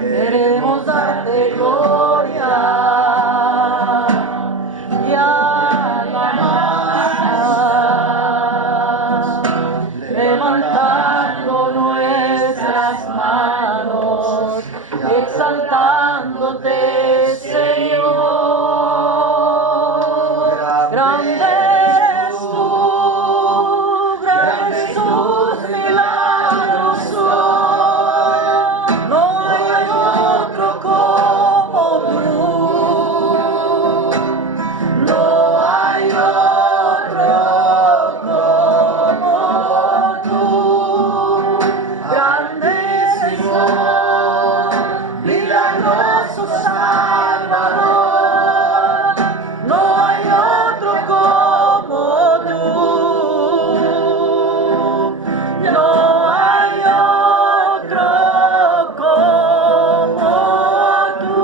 Queremos darte gloria y alabanza, levantando nuestras manos, exaltándote, Señor. Grande eres tú, grandes tus milagros son. No hay otro como tú, no hay otro como tú. Grande Señor, milagroso Salvador, no hay otro como tú, no hay otro como tú.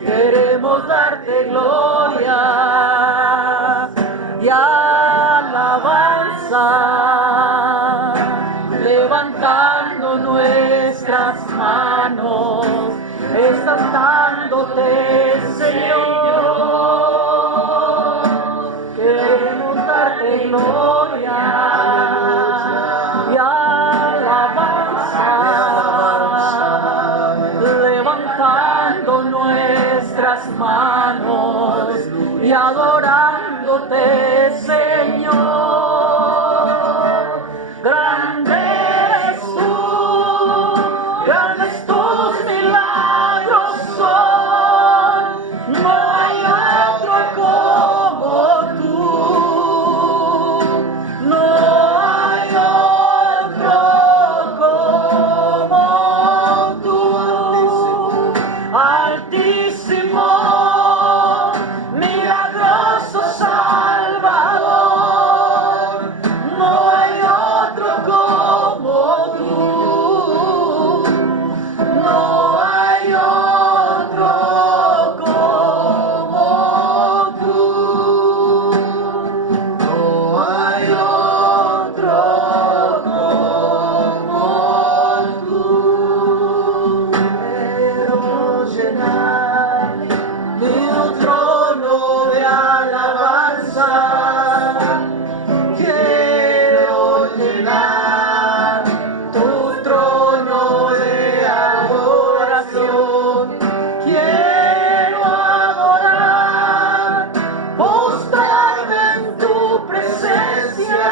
Queremos darte gloria y alabanza, levantando nuestras manos, exaltándote, Señor. Queremos darte gloria y alabanza, levantando nuestras manos y adorándote, Señor. Grande eres tú, grandes tus milagros son. No hay otro como tú, no hay otro como tú. Altísimo, milagroso Salvador, no hay otro como tú, no hay otro como tú, no hay otro como tú. Quiero llenar tu trono de alabanza, quiero llenar tu trono de adoración, quiero adorar, postrarme en tu presencia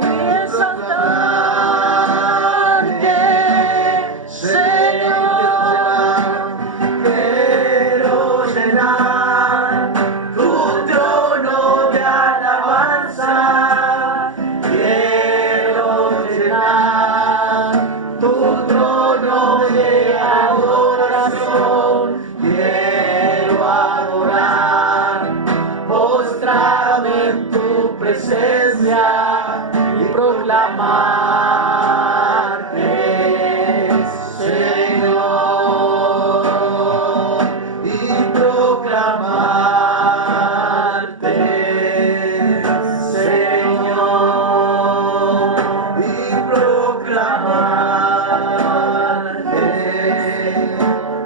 y exaltarte, Señor. Quiero llenar tu trono de alabanza, quiero llenar tu trono de adoración, quiero adorar, postrarme en tu presencia y proclamarte, Señor, y proclamarte, Señor, y proclamarte,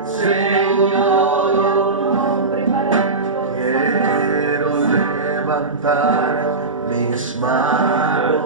Señor. Quiero levantar mis manos,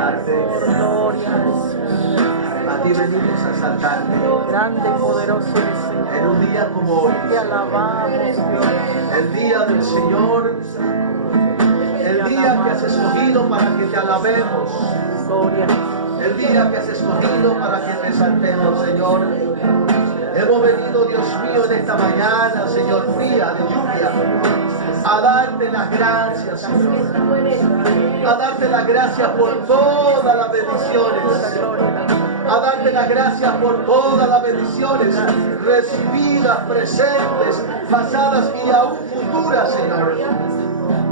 adorarte. Gloria a Jesús. A ti venimos a exaltarte. Grande y poderoso eres, Señor. En un día como hoy, Te alabamos, Dios. el día del Señor, el día que has escogido para que te alabemos, Gloria a Jesús. el día que has escogido para que te exaltemos, Señor. Hemos venido, Dios mío, en esta mañana, Señor, fría de lluvia, a darte las gracias, Señor. A darte las gracias por todas las bendiciones. A darte las gracias por todas las bendiciones recibidas, presentes, pasadas y aún futuras, Señor.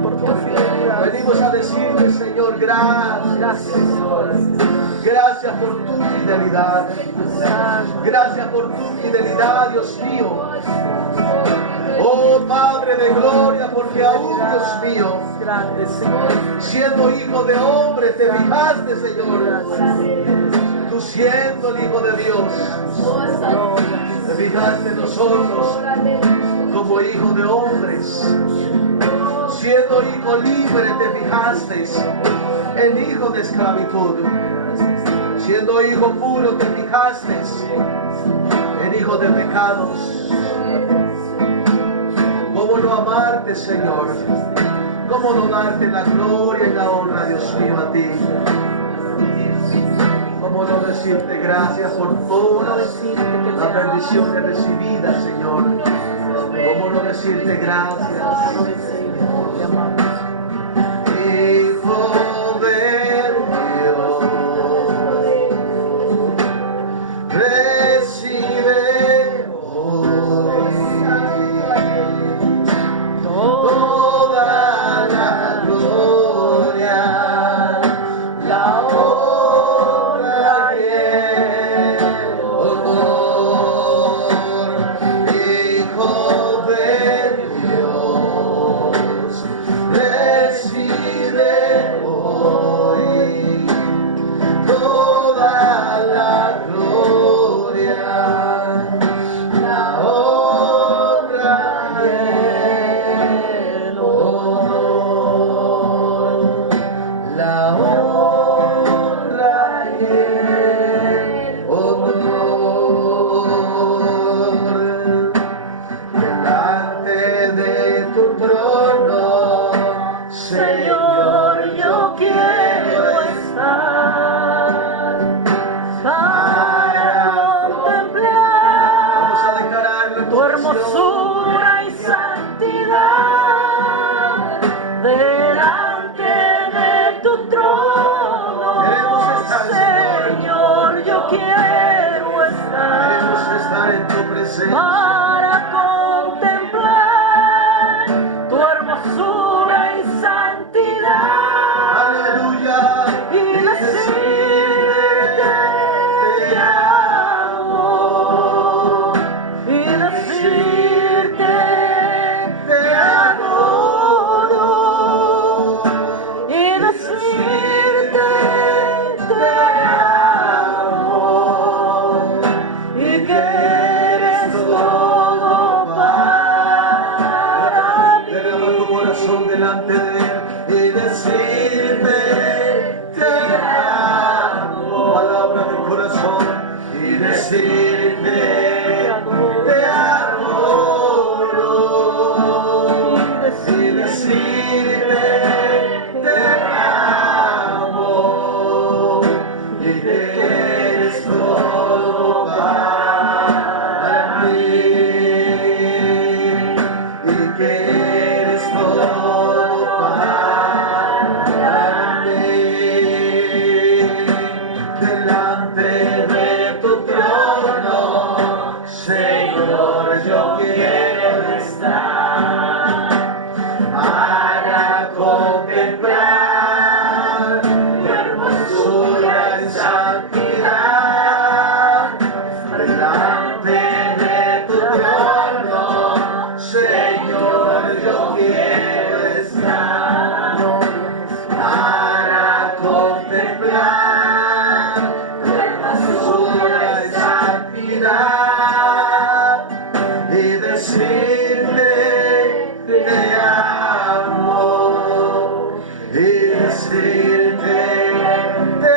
Por tu fidelidad. Venimos a decirte, Señor, gracias. Gracias, Señor. Gracias por tu fidelidad. Gracias por tu fidelidad, Dios mío. Oh Padre de gloria, porque aún, Dios mío, Grande, Señor. siendo hijo de hombre, te fijaste, Señor. Tú siendo el Hijo de Dios, te fijaste en nosotros como hijos de hombres. Siendo hijo libre, te fijaste en hijo de esclavitud. Siendo hijo puro, te fijaste en hijo de pecados. ¿Cómo no amarte, Señor? ¿Cómo no darte la gloria y la honra, Dios mío, a ti? ¿Cómo no decirte gracias por todas las bendiciones recibidas, Señor? ¿Cómo no decirte gracias? Te amamos. Hijo de Dios, recibe hoy toda la gloria, la honra y el honor. Hijo de Dios, recibe hoy toda la gloria, la honra y el honor, la honra y el honor. Delante de tu trono, Señor, yo quiero estar para contemplar Vamos a declararle tu hermosura y santidad delante de tu trono. Queremos estar, Señor, yo quiero Queremos estar estar en tu presencia. para contemplar tu hermosura y santidad Aleluya. y decirte te amo y decirte te adoro y decirte te amo y que eres todo para mí. Derrama tu corazón delante de Él y decirte te amo. Palabra del corazón y decirte te adoro y decirte te amo y que eres todo para mí y que eres todo para mí. Delante de tu trono, Señor, yo quiero estar para contemplar tu hermosura y santidad. Delante de tu trono, Señor, yo quiero estar para contemplar tu hermosura y santidad y decirte te amo y decirte te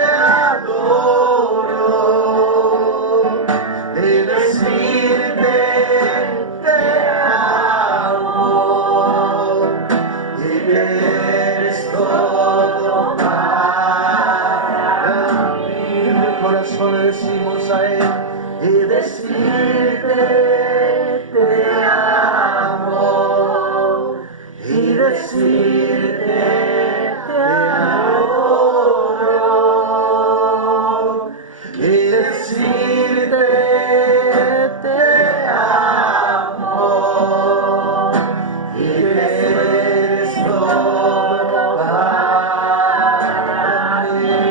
decirte te amo, y decirte te adoro, y decirte te amo, y que eres todo para mí,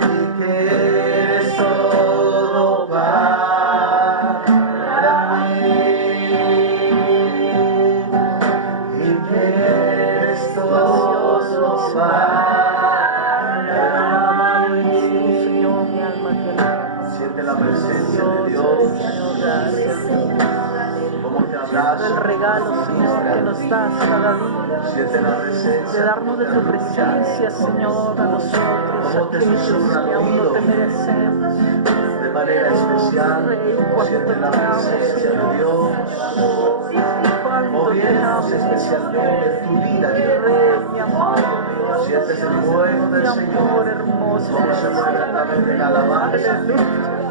y que eres todo para mí, y que eres todo para mí. Señor, mi alma te alaba. Siente la presencia de Dios. Señor, gracias. Cómo te El abraza. regalo, Señor, que nos das cada día. Siente la presencia. De darnos de tu presencia, Señor, a nosotros, aquellos que aún no te merecemos. De manera especial. Siente la presencia de Dios. Cuánto te Moviéndose amo, especialmente en tu vida, Dios. Rey, mi amor, Dios. Sientes el fuego del Mi amor Señor. hermoso. Cómo se mueve a través de la alabanza.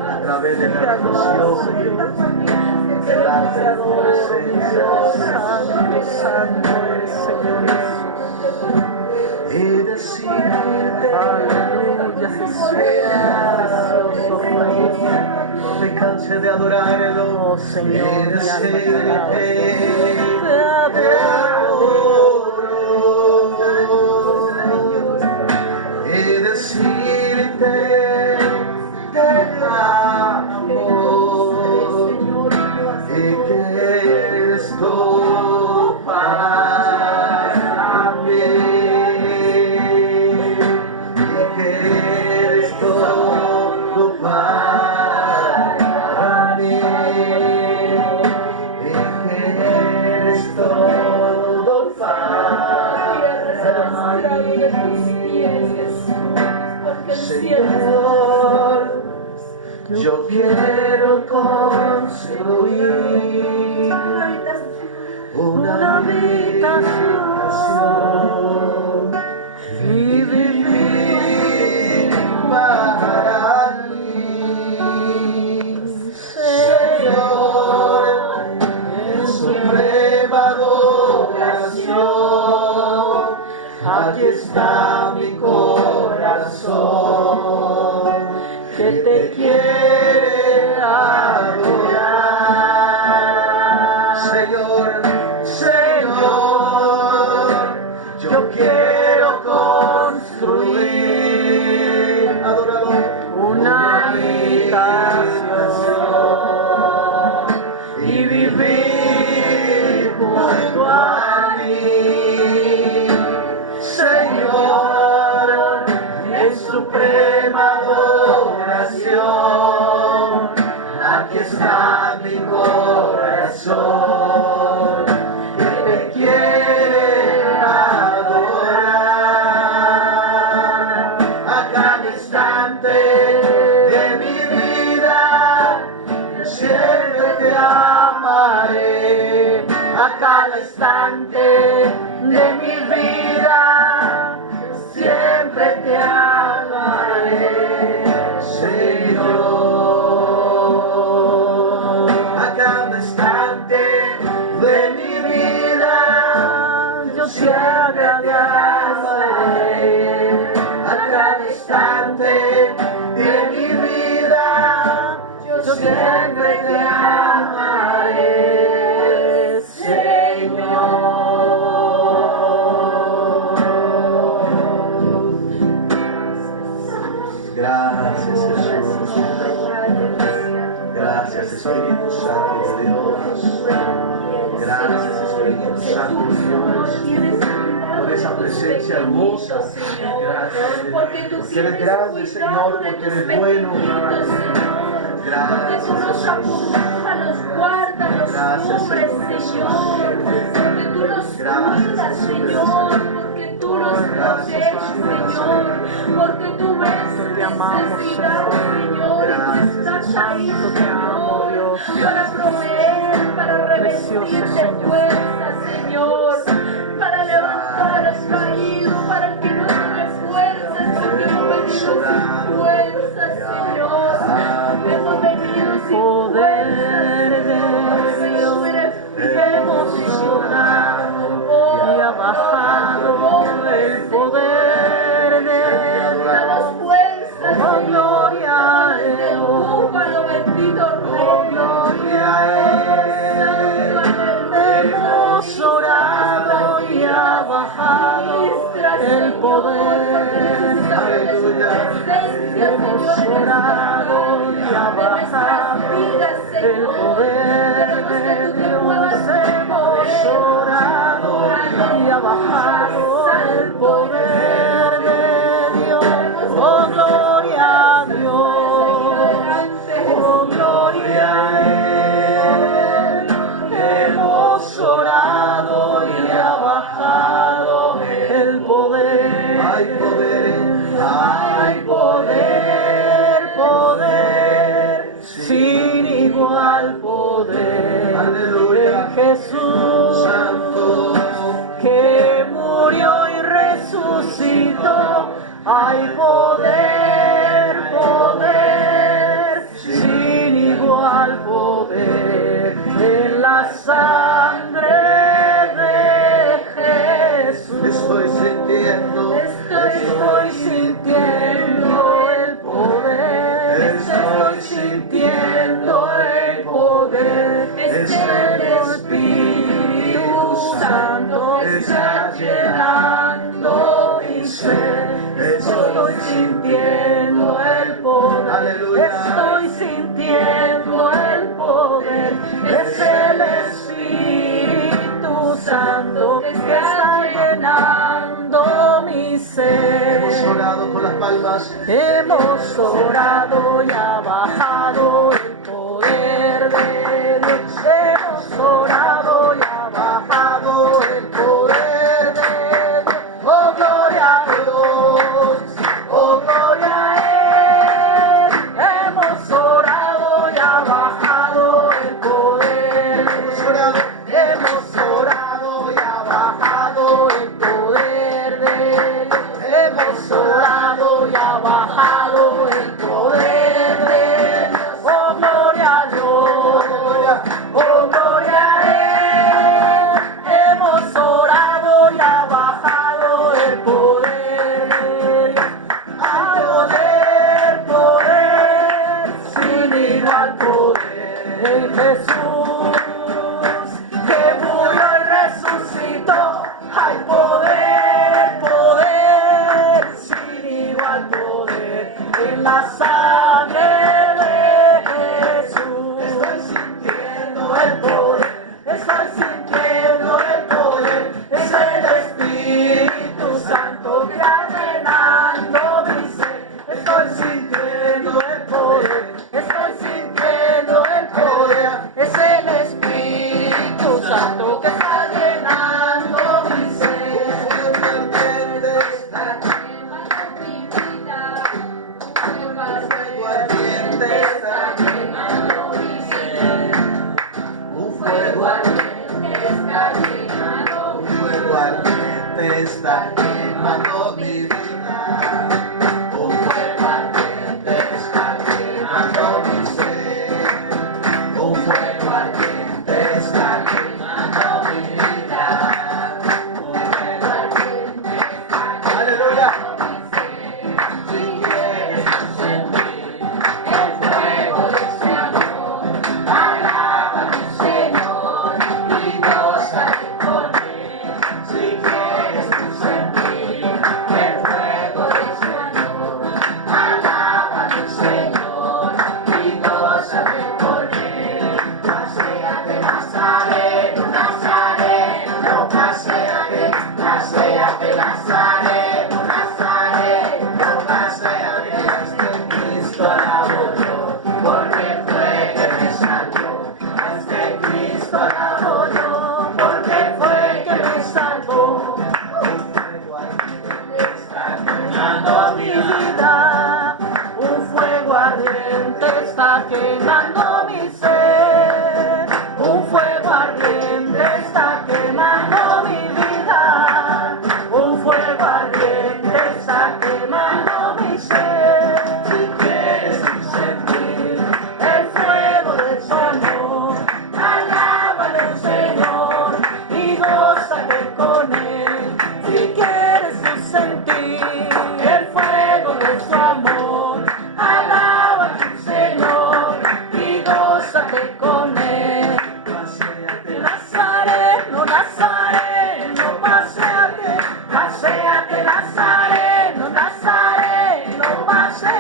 A través de Te la adoro, adoración. Señor. Delante Te de tu adoro, mi presencia. Dios. Santo, santo eres, Señor Jesús. Y decirte. Aleluya, Jesús. Precioso Rey. No te canses de adorarlo. Oh, Señor, mi alma te alaba. Te adoro. Y decirte te amo. Y que eres todo para mí. Y que eres todo para mí. Y que eres todo para mí. Señor, yo quiero construir una habitación y vivir para mí. Señor, en suprema adoración, aquí está mi corazón que te quiere adorar. Señor, Señor, yo quiero construir, adóralo, Una habitación y vivir junto a ti. Señor, en suprema adoración, aquí está mi corazón que te quiere adorar. A cada instante de mi vida siempre te amaré. A cada instante de mi vida siempre te amaré, Señor. A cada instante de mi vida yo te agradeceré. A cada instante de mi vida yo siempre te amaré, Señor. Gracias, Jesús. Gracias, Espíritu Santo de Dios. Gracias, Espíritu Santo de Dios, por esa presencia hermosa. Gracias, porque eres grande, Señor, porque eres bueno. Gracias, Porque tú nos apuntas, los guardas, los cubres, Señor. Porque tú nos cuidas, Señor. Porque tú nos proteges, Señor. Porque tú ves necesidad, Señor. Y tú estás ahí, Señor, para proveer, para revestir de fuerza, Señor. Para levantar al caído, para el que no tiene fuerzas, porque no venimos sin fuerzas, Señor. Hay poder, poder, sin igual poder. Aleluya. En Jesús, Santo. que murió y resucitó. Hay poder, poder, sin igual poder en la sangre de Jesús. Estoy sintiendo. Estoy sintiendo el poder. Estoy sintiendo el poder. Es el Espíritu Santo que está llenando mi ser. Estoy sintiendo el poder. Aleluya. Estoy sintiendo el poder. Es el Espíritu Santo que está llenando mi ser. Hemos orado con las palmas. Hemos orado y ha bajado el poder de Dios. Hemos orado y ha bajado el poder de Dios. Oh, gloria a Dios. Oh, gloria a Él. Hemos orado y ha bajado el poder. Hemos orado y ha bajado el poder de Dios. Hemos orado y ha bajado el poder de Dios. Oh, gloria a Dios. Oh, gloria a Él. Hemos orado y ha bajado el poder de Dios. Hay poder, poder, sin igual poder en Jesús, que murió y resucitó. Hay poder, poder, sin igual poder en la sangre de Jesús. Estoy sintiendo el poder, estoy sintiendo el poder. Es el Espíritu Santo que está llenando mi ser. Estoy sintiendo el poder, estoy sintiendo el poder. Es el Espíritu Santo que está llenando mi ser. Un fuego ardiente está quemando. Un fuego ardiente está quemando mi vida. Un fuego ardiente está quemando mi ser. Un fuego ardiente está quemando mi vida. Un fuego ardiente está quemando. Aleluya. Si quieres sentir el fuego de su amor, alaba a mi Señor y gózate con Él. Si quieres sentir el fuego de su amor, alaba a mi Señor y gózate con Él. Paséate, Nazareno, Nazareno, paséate, paséate, Nazareno, Nazareno, paséate. Cristo alabo yo, porque fue que me salvó. A este Cristo alabo yo, porque fue que me salvó. Un fuego ardiente está quemando mi vida. Un fuego ardiente está quemando mi ser. Un fuego ardiente está quemando mi vida. Un fuego ardiente está quemando mi ser. Si quieres sentir el fuego de su amor, alábale al Señor y gózate con Él. Si quieres sentir el fuego de su amor, alábale al Señor y gózate con Él. Nazareno, Nazareno, paséate, paséate, Nazareno, Nazareno, paséate.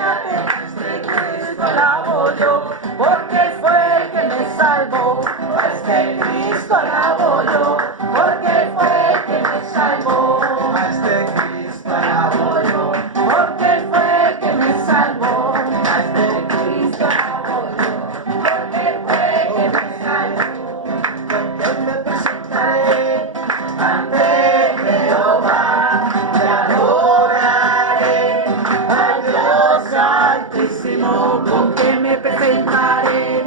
Altísimo, con que me presentaré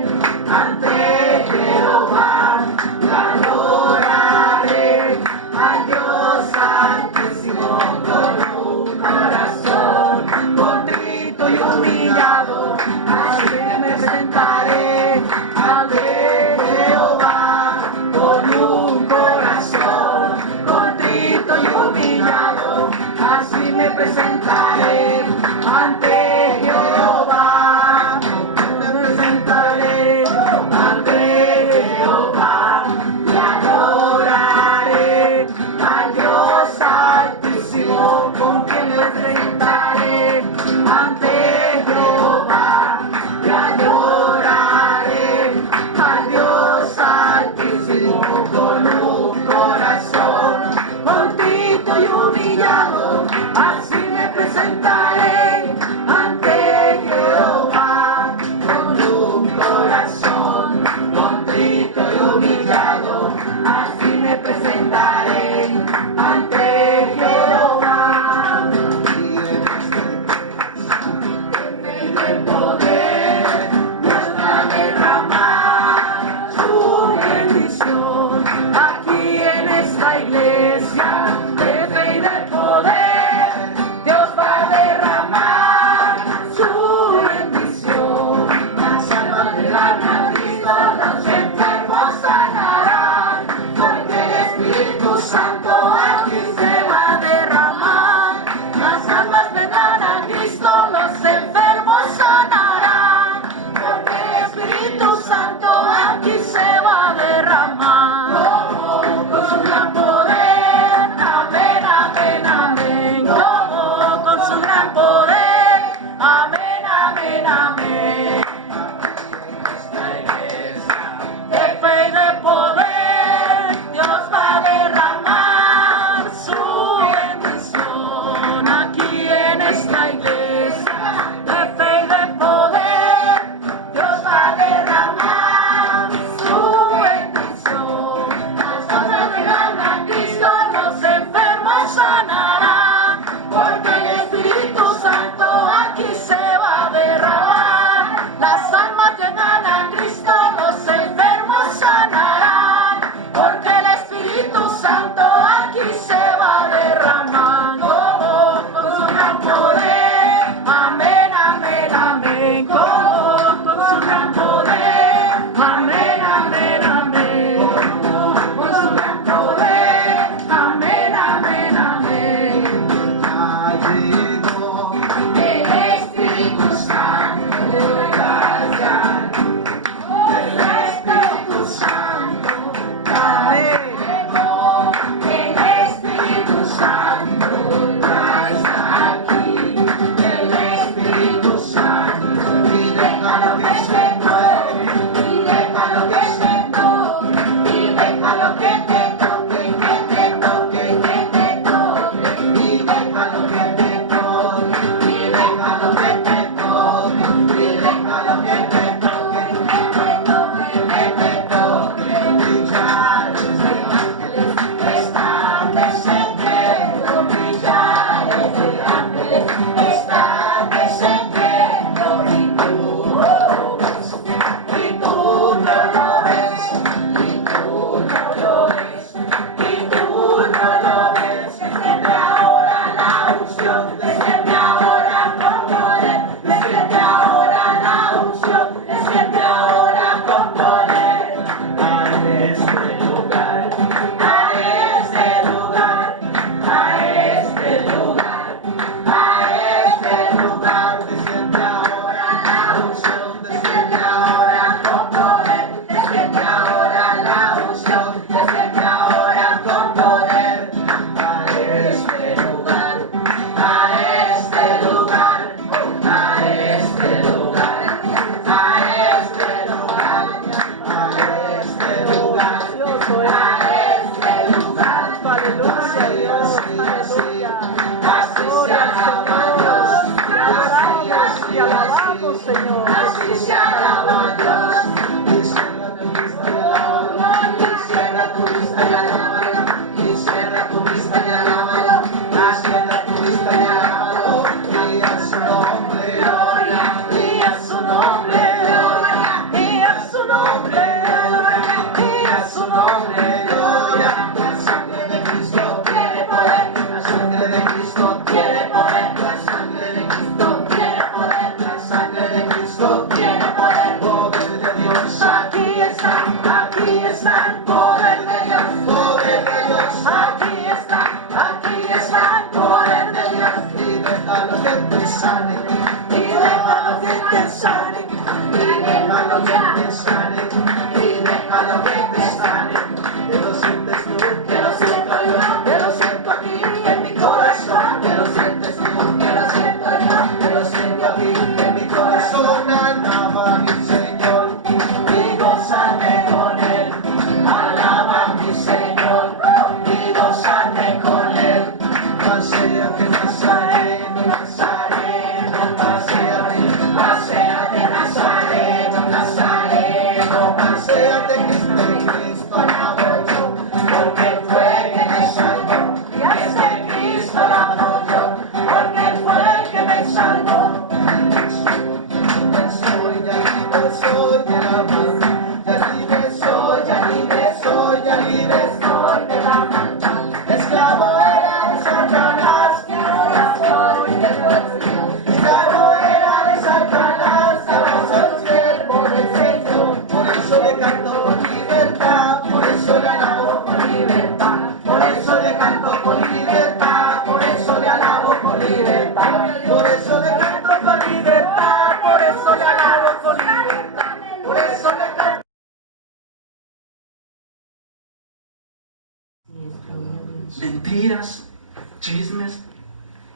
ante Jehová, la adoraré al Dios Altísimo con un corazón contrito y humillado. Así me presentaré ante Jehová con un corazón contrito y humillado. Así me presentaré ante Jehová, me presentaré ante Jehová, y adoraré al Dios Altísimo, con quien me presentaré ante Jehová, y adoraré al Dios Altísimo con un corazón contrito y humillado. Así me presentaré ante Jehová con un corazón contrito y humillado. Así me presentaré ante Jehová. El poder Dios va a derramar su bendición aquí en esta iglesia. De fe y de poder Dios va a derramar su bendición. Las almas de a Cristo, los enfermos sanarán, porque el Espíritu Santo aquí se va a derramar. Las almas vendrán a Cristo, los enfermos sanarán, porque el Espíritu Santo aquí se va a derramar. Oh, con su gran poder, amén, amén, amén. Oh, con su gran poder, amén, amén, amén. De fe y de poder, Dios va a derramar su bendición aquí en esta iglesia. De fe y de poder, Dios va a derramar su bendición. Las cosas llegan a Cristo, los enfermos sanarán, porque el Espíritu Santo aquí se va a derramar. Las almas llegan a Cristo, los enfermos sanarán, porque el Espíritu Santo aquí se va a derramar. Oh, con su gran poder, amén, amén, amén. Oh, con su gran poder, amén, amén, amén. Con su gran poder, amén, amén, amén. El Espíritu Santo, gracias. El Espíritu Santo, llegó. El Espíritu Santo ya está aquí. El Espíritu Santo, y déjalo que se mueve, y déjalo que se toque, y déjalo que te toque, que te toque, que te toque, y déjalo que te toque, y déjalo que te toque, y déjalo que te toque, que te toque, que te toque. Brillares de ángeles están descendiendo, brillares de ángeles están descendiendo, y tú no lo ves, y tú no lo ves, y tú no lo ves, y tú no lo ves. Desciende ahora la unción, desciende ahora con poder, desciende ahora la unción, desciende ahora con poder. A este lugar, a este lugar, a este lugar, a este lugar, desciende ahora la unción, desciende ahora con poder, desciende ahora la unción, desciende ahora con poder. A este lugar, a este lugar, a este lugar, a este lugar, a este lugar, a este lugar. Aleluya, aleluya. Así se alaba a Dios, así Te alabamos, Señor. así se alaba a Dios. Y cierra tu vista y alábalo, y cierra tu vista y alábalo, y cierra tu vista y alábalo, y cierra tu vista y alábalo, y a su nombre gloria. te sane. Y déjalo que te sane. Y Déjalo déjalo que te sane. y déjalo que te sane. Que lo sientes tú. Que lo siento yo, que lo siento aquí en mi corazón. Que lo sientes tú. Que lo siento yo, que lo siento aquí en mi corazón. Corazón alaba a mi Señor. Y gózame con él. Alaba a mi Señor. Y gózame con él. Paséate Nazareno, Nazareno, paséate. Paséate Nazareno, Nazareno, Paséate que este Cristo alabo yo. porque fue que me salvó. Y a este Cristo alabo yo, porque fue el que me salvó. Soy, ya libre soy de la maldad. Ya libre soy, ya libre soy, ya libre soy. Soy de la maldad, Esclavo era de Satanás, y ahora soy de Dios. esclavo era de Satanás, ahora soy siervo del Señor. Por eso le canto con libertad, por eso le alabo con libertad. Por eso le canto con libertad, por eso le alabo con libertad. Por eso le canto con libertad, por eso le alabo con libertad. Por eso le canto. Mentiras, chismes.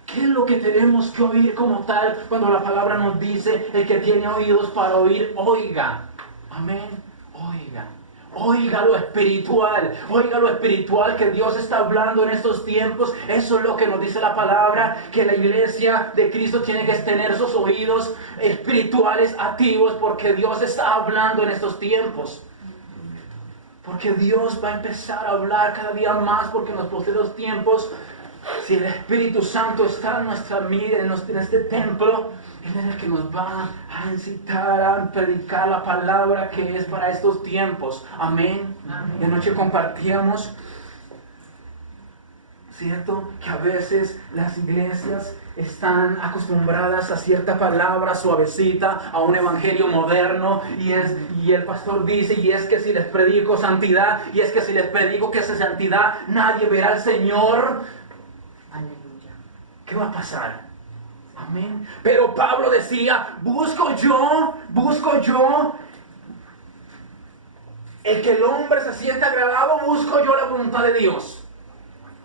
¿Qué es lo que tenemos que oír como tal cuando la palabra nos dice el que tiene oídos para oír, oiga? Amén, oiga. Oiga lo espiritual que Dios está hablando en estos tiempos. Eso es lo que nos dice la palabra, que la iglesia de Cristo tiene que tener esos oídos espirituales activos porque Dios está hablando en estos tiempos. Porque Dios va a empezar a hablar cada día más, porque en los próximos tiempos, si el Espíritu Santo está en nuestra vida, en este templo, Él es el que nos va a incitar a predicar la palabra que es para estos tiempos. Amén. De noche compartíamos, ¿cierto? Que a veces las iglesias están acostumbradas a cierta palabra suavecita, a un evangelio moderno, y el pastor dice, y es que si les predico santidad, y es que si les predico que esa santidad, nadie verá al Señor. Aleluya. ¿Qué va a pasar? Amén. Pero Pablo decía, busco yo, el que el hombre se sienta agradado, busco yo la voluntad de Dios.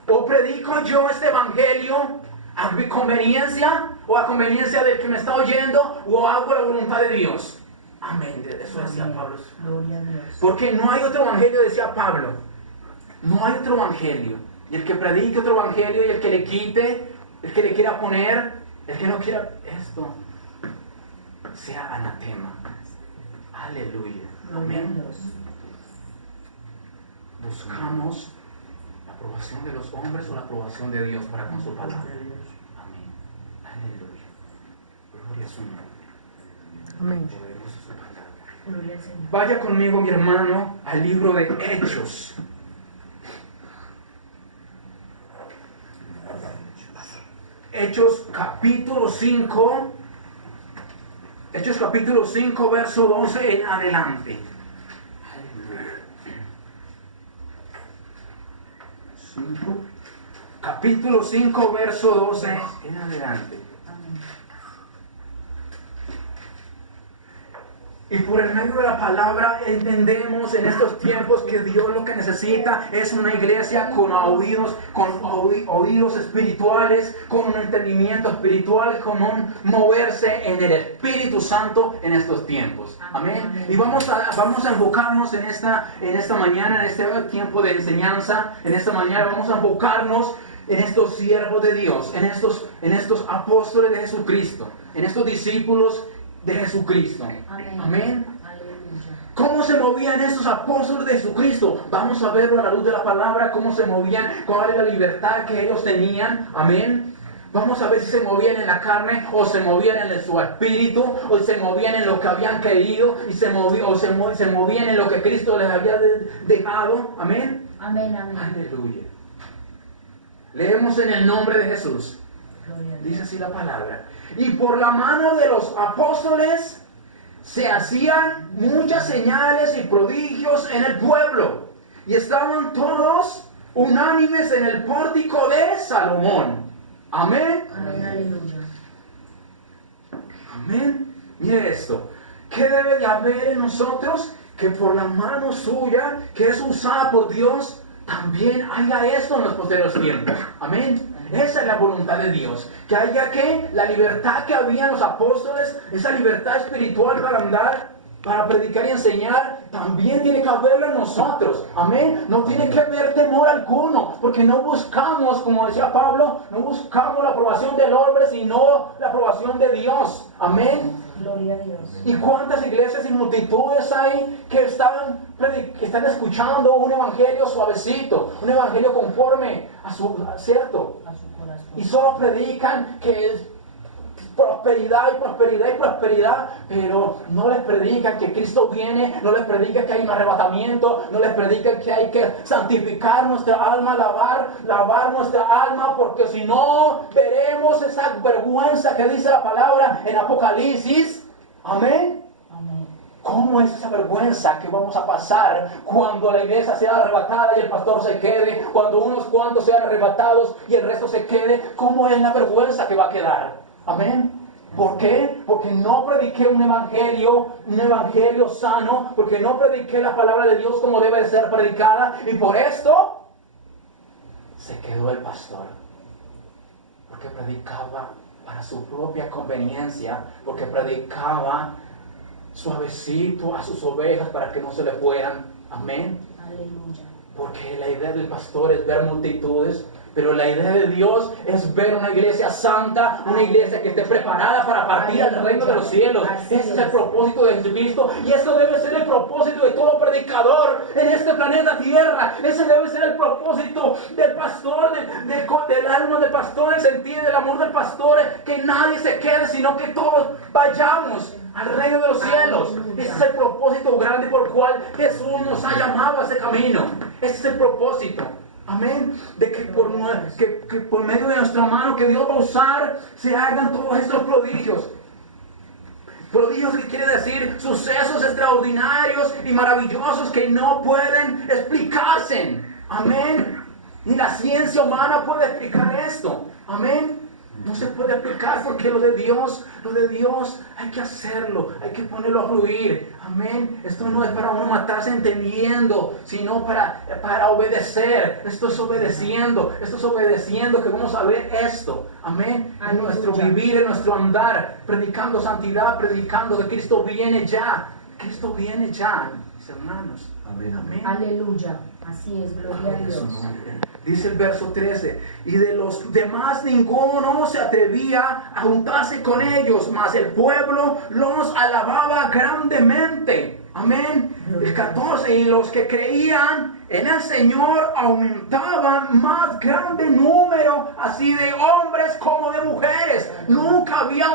O predico yo este evangelio a mi conveniencia, o a conveniencia del que me está oyendo, o hago la voluntad de Dios. Amén. Eso decía Pablo. Gloria a Dios. Porque no hay otro evangelio, decía Pablo. No hay otro evangelio. Y el que predique otro evangelio y el que le quite, el que le quiera poner, el que no quiera esto, sea anatema. Aleluya. Amén. Buscamos la aprobación de los hombres o la aprobación de Dios para con su palabra. Amén. Aleluya. Gloria a su nombre. Amén. Poderosa su palabra. Gloria al Señor. Vaya conmigo, mi hermano, al libro de Hechos. Hechos capítulo 5. Hechos capítulo 5, verso 12 en adelante. Capítulo 5, verso 12 en adelante. Y por el medio de la palabra entendemos en estos tiempos que Dios lo que necesita es una iglesia con oídos espirituales, con un entendimiento espiritual, con un moverse en el Espíritu Santo en estos tiempos. Amén. Y vamos a enfocarnos en esta mañana, en este tiempo de enseñanza. En esta mañana vamos a enfocarnos en estos siervos de Dios, en estos apóstoles de Jesucristo, en estos discípulos de Jesucristo. Amén. ¿Cómo se movían estos apóstoles de Jesucristo? Vamos a verlo a la luz de la palabra, cómo se movían, cuál era la libertad que ellos tenían. Amén. Vamos a ver si se movían en la carne o se movían en su espíritu o se movían en lo que habían querido y se movían en lo que Cristo les había dejado. Amén. Amén, amén. Aleluya. Leemos en el nombre de Jesús. Dice así la palabra. Y por la mano de los apóstoles se hacían muchas señales y prodigios en el pueblo. Y estaban todos unánimes en el pórtico de Salomón. Amén. Amén, aleluya. Mire esto. ¿Qué debe de haber en nosotros? Que por la mano suya, que es usada por Dios, también haya esto en los posteriores tiempos. Amén. Esa es la voluntad de Dios. Que haya que la libertad que había en los apóstoles, esa libertad espiritual para andar, para predicar y enseñar, también tiene que haberla en nosotros. Amén. No tiene que haber temor alguno, porque no buscamos, como decía Pablo, no buscamos la aprobación del hombre, sino la aprobación de Dios. Amén. Gloria a Dios. ¿Y cuántas iglesias y multitudes hay que están escuchando un evangelio suavecito, un evangelio conforme a su, ¿cierto? A su corazón. Y solo predican que es prosperidad y prosperidad y prosperidad, pero no les predican que Cristo viene, no les predican que hay un arrebatamiento, no les predican que hay que santificar nuestra alma, lavar nuestra alma, porque si no veremos esa vergüenza que dice la palabra en Apocalipsis. Amén. Amén. ¿Cómo es esa vergüenza que vamos a pasar cuando la iglesia sea arrebatada y el pastor se quede? Cuando unos cuantos sean arrebatados y el resto se quede. ¿Cómo es la vergüenza que va a quedar? Amén. ¿Por qué? Porque no prediqué un evangelio sano, porque no prediqué la palabra de Dios como debe de ser predicada, y por esto se quedó el pastor. Porque predicaba para su propia conveniencia, porque predicaba suavecito a sus ovejas para que no se le fueran. Amén. Aleluya. Porque la idea del pastor es ver multitudes, pero la idea de Dios es ver una iglesia santa, una iglesia que esté preparada para partir al reino de los cielos. Ese es el propósito de Jesucristo, y esto debe ser el propósito de todo predicador en este planeta Tierra. Ese debe ser el propósito del pastor, del alma del pastor, el sentido del amor del pastor, que nadie se quede, sino que todos vayamos al reino de los cielos. Ese es el propósito grande por el cual Jesús nos ha llamado a ese camino. Ese es el propósito. Amén. De que por medio de nuestra mano que Dios va a usar, se hagan todos estos prodigios. Prodigios que quiere decir sucesos extraordinarios y maravillosos que no pueden explicarse. Amén. Ni la ciencia humana puede explicar esto. Amén. No se puede explicar, porque lo de Dios hay que hacerlo, hay que ponerlo a fluir. Amén. Esto no es para uno matarse entendiendo, sino para obedecer. Esto es obedeciendo que vamos a ver esto. Amén. En nuestro vivir, en nuestro andar, predicando santidad, predicando que Cristo viene ya. Cristo viene ya, mis hermanos. Amén. Amén. Aleluya. Así es, gloria a Dios. Dice el verso 13, y de los demás ninguno se atrevía a juntarse con ellos, mas el pueblo los alababa grandemente. Amén. El 14, y los que creían en el Señor aumentaban más grande número, así de hombres como de mujeres. Nunca había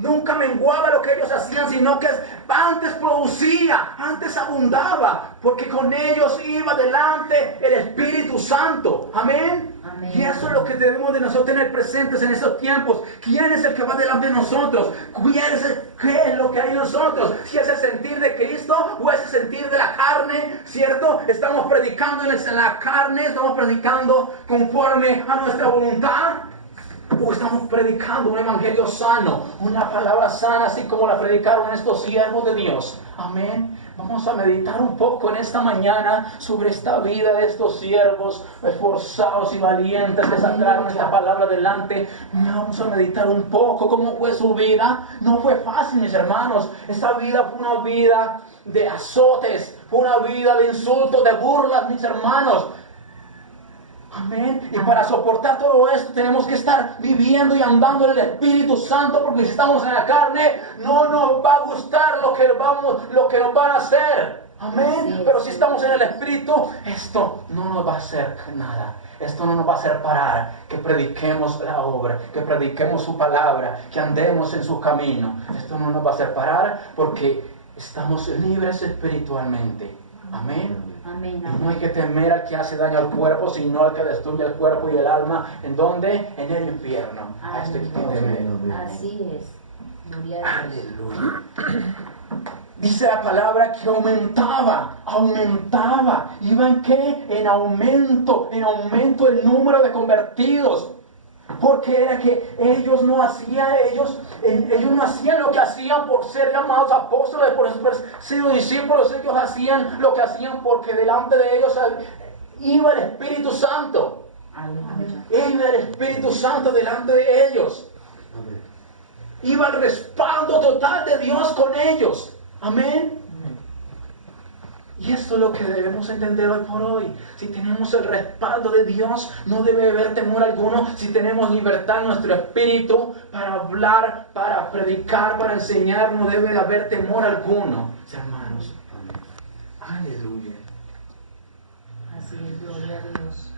nunca menguaba lo que ellos hacían, sino que antes producía, antes abundaba, porque con ellos iba delante el Espíritu Santo. Amén. Amén. Y eso es lo que debemos de nosotros tener presentes en estos tiempos. ¿Quién es el que va delante de nosotros? ¿Qué es lo que hay en nosotros? Si es el sentir de Cristo o es el sentir de la carne, ¿cierto? Estamos predicando en la carne, estamos predicando conforme a nuestra voluntad, o estamos predicando un evangelio sano, una palabra sana, así como la predicaron estos siervos de Dios. Amén. Vamos a meditar un poco en esta mañana sobre esta vida de estos siervos esforzados y valientes que sacaron esta palabra adelante. Vamos a meditar un poco cómo fue su vida. No fue fácil, mis hermanos. Esta vida fue una vida de azotes, fue una vida de insultos, de burlas, mis hermanos. Amén. Y para soportar todo esto tenemos que estar viviendo y andando en el Espíritu Santo, porque si estamos en la carne no nos va a gustar lo que nos van a hacer. Amén. Sí. Pero si estamos en el Espíritu, esto no nos va a hacer nada. Esto no nos va a hacer parar. Que prediquemos la obra, que prediquemos su palabra, que andemos en su camino. Esto no nos va a hacer parar, porque estamos libres espiritualmente. Amén. Amén. Y no hay que temer al que hace daño al cuerpo, sino al que destruye el cuerpo y el alma. ¿En dónde? En el infierno. A este que temer. Así es. Gloria a Dios. Aleluya. Dice la palabra que aumentaba. ¿Iba en qué? En aumento el número de convertidos. Porque era que ellos no hacían lo que hacían por ser llamados apóstoles, por ser discípulos. Ellos hacían lo que hacían porque delante de ellos iba el Espíritu Santo. Iba el Espíritu Santo delante de ellos. Iba el respaldo total de Dios con ellos. Amén. Y esto es lo que debemos entender hoy por hoy. Si tenemos el respaldo de Dios, no debe haber temor alguno. Si tenemos libertad en nuestro espíritu para hablar, para predicar, para enseñar, no debe de haber temor alguno, hermanos. Aleluya. Así es, gloria a Dios.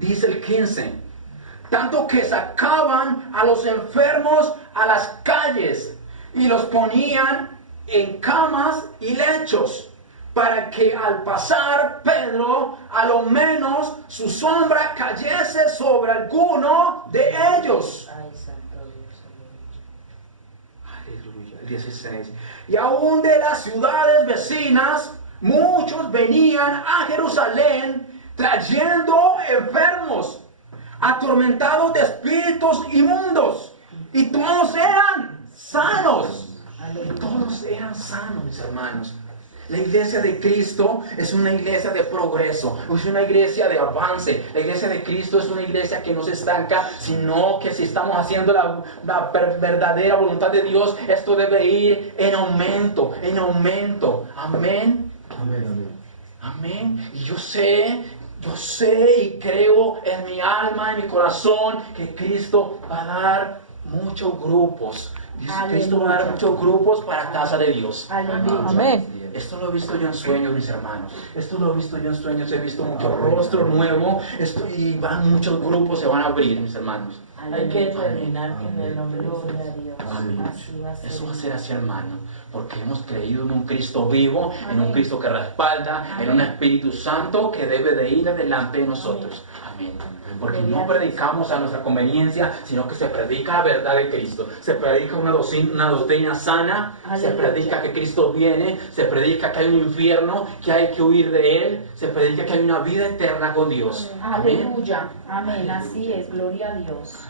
Dice el 15. Tanto que sacaban a los enfermos a las calles y los ponían en camas y lechos, para que al pasar Pedro, a lo menos su sombra cayese sobre alguno de ellos. Ay, santo Dios. Aleluya. El 16. Y aún de las ciudades vecinas, muchos venían a Jerusalén trayendo enfermos, atormentados de espíritus inmundos, y todos eran sanos. Todos eran sanos, mis hermanos. La iglesia de Cristo es una iglesia de progreso, es una iglesia de avance. La iglesia de Cristo es una iglesia que no se estanca, sino que si estamos haciendo la verdadera voluntad de Dios, esto debe ir en aumento, en aumento. Amén. Amén, amén. Amén. Y yo sé y creo en mi alma, en mi corazón, que Cristo va a dar muchos grupos. Cristo va a dar muchos grupos para casa de Dios. Amén. Esto lo he visto yo en sueños, mis hermanos. Esto lo he visto yo en sueños. He visto mucho rostro nuevo. Y van muchos grupos, se van a abrir, mis hermanos. Hay que terminar en el nombre de Dios. Amén. Así va a ser. Eso va a ser así, hermano. Porque hemos creído en un Cristo vivo, en un Cristo que respalda, en un Espíritu Santo que debe de ir adelante de nosotros. Amén. Porque no predicamos a nuestra conveniencia, sino que se predica la verdad de Cristo. Se predica una doctrina sana, se predica que Cristo viene, se predica que hay un infierno, que hay que huir de él, se predica que hay una vida eterna con Dios. Amén. Aleluya. Amén. Así es. Gloria a Dios.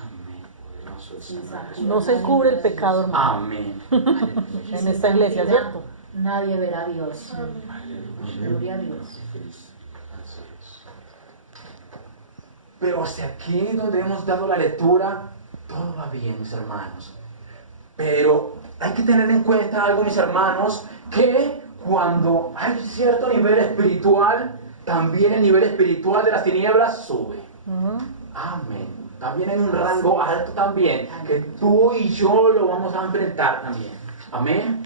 No se cubre el pecado, hermano, Amén. en esta iglesia, ¿cierto? Nadie verá a Dios. Gloria a Dios. Pero hasta aquí donde hemos dado la lectura, todo va bien, mis hermanos. Pero hay que tener en cuenta algo, mis hermanos, que cuando hay cierto nivel espiritual, también el nivel espiritual de las tinieblas sube. Amén. También hay un rango alto también, que tú y yo lo vamos a enfrentar también. Amén.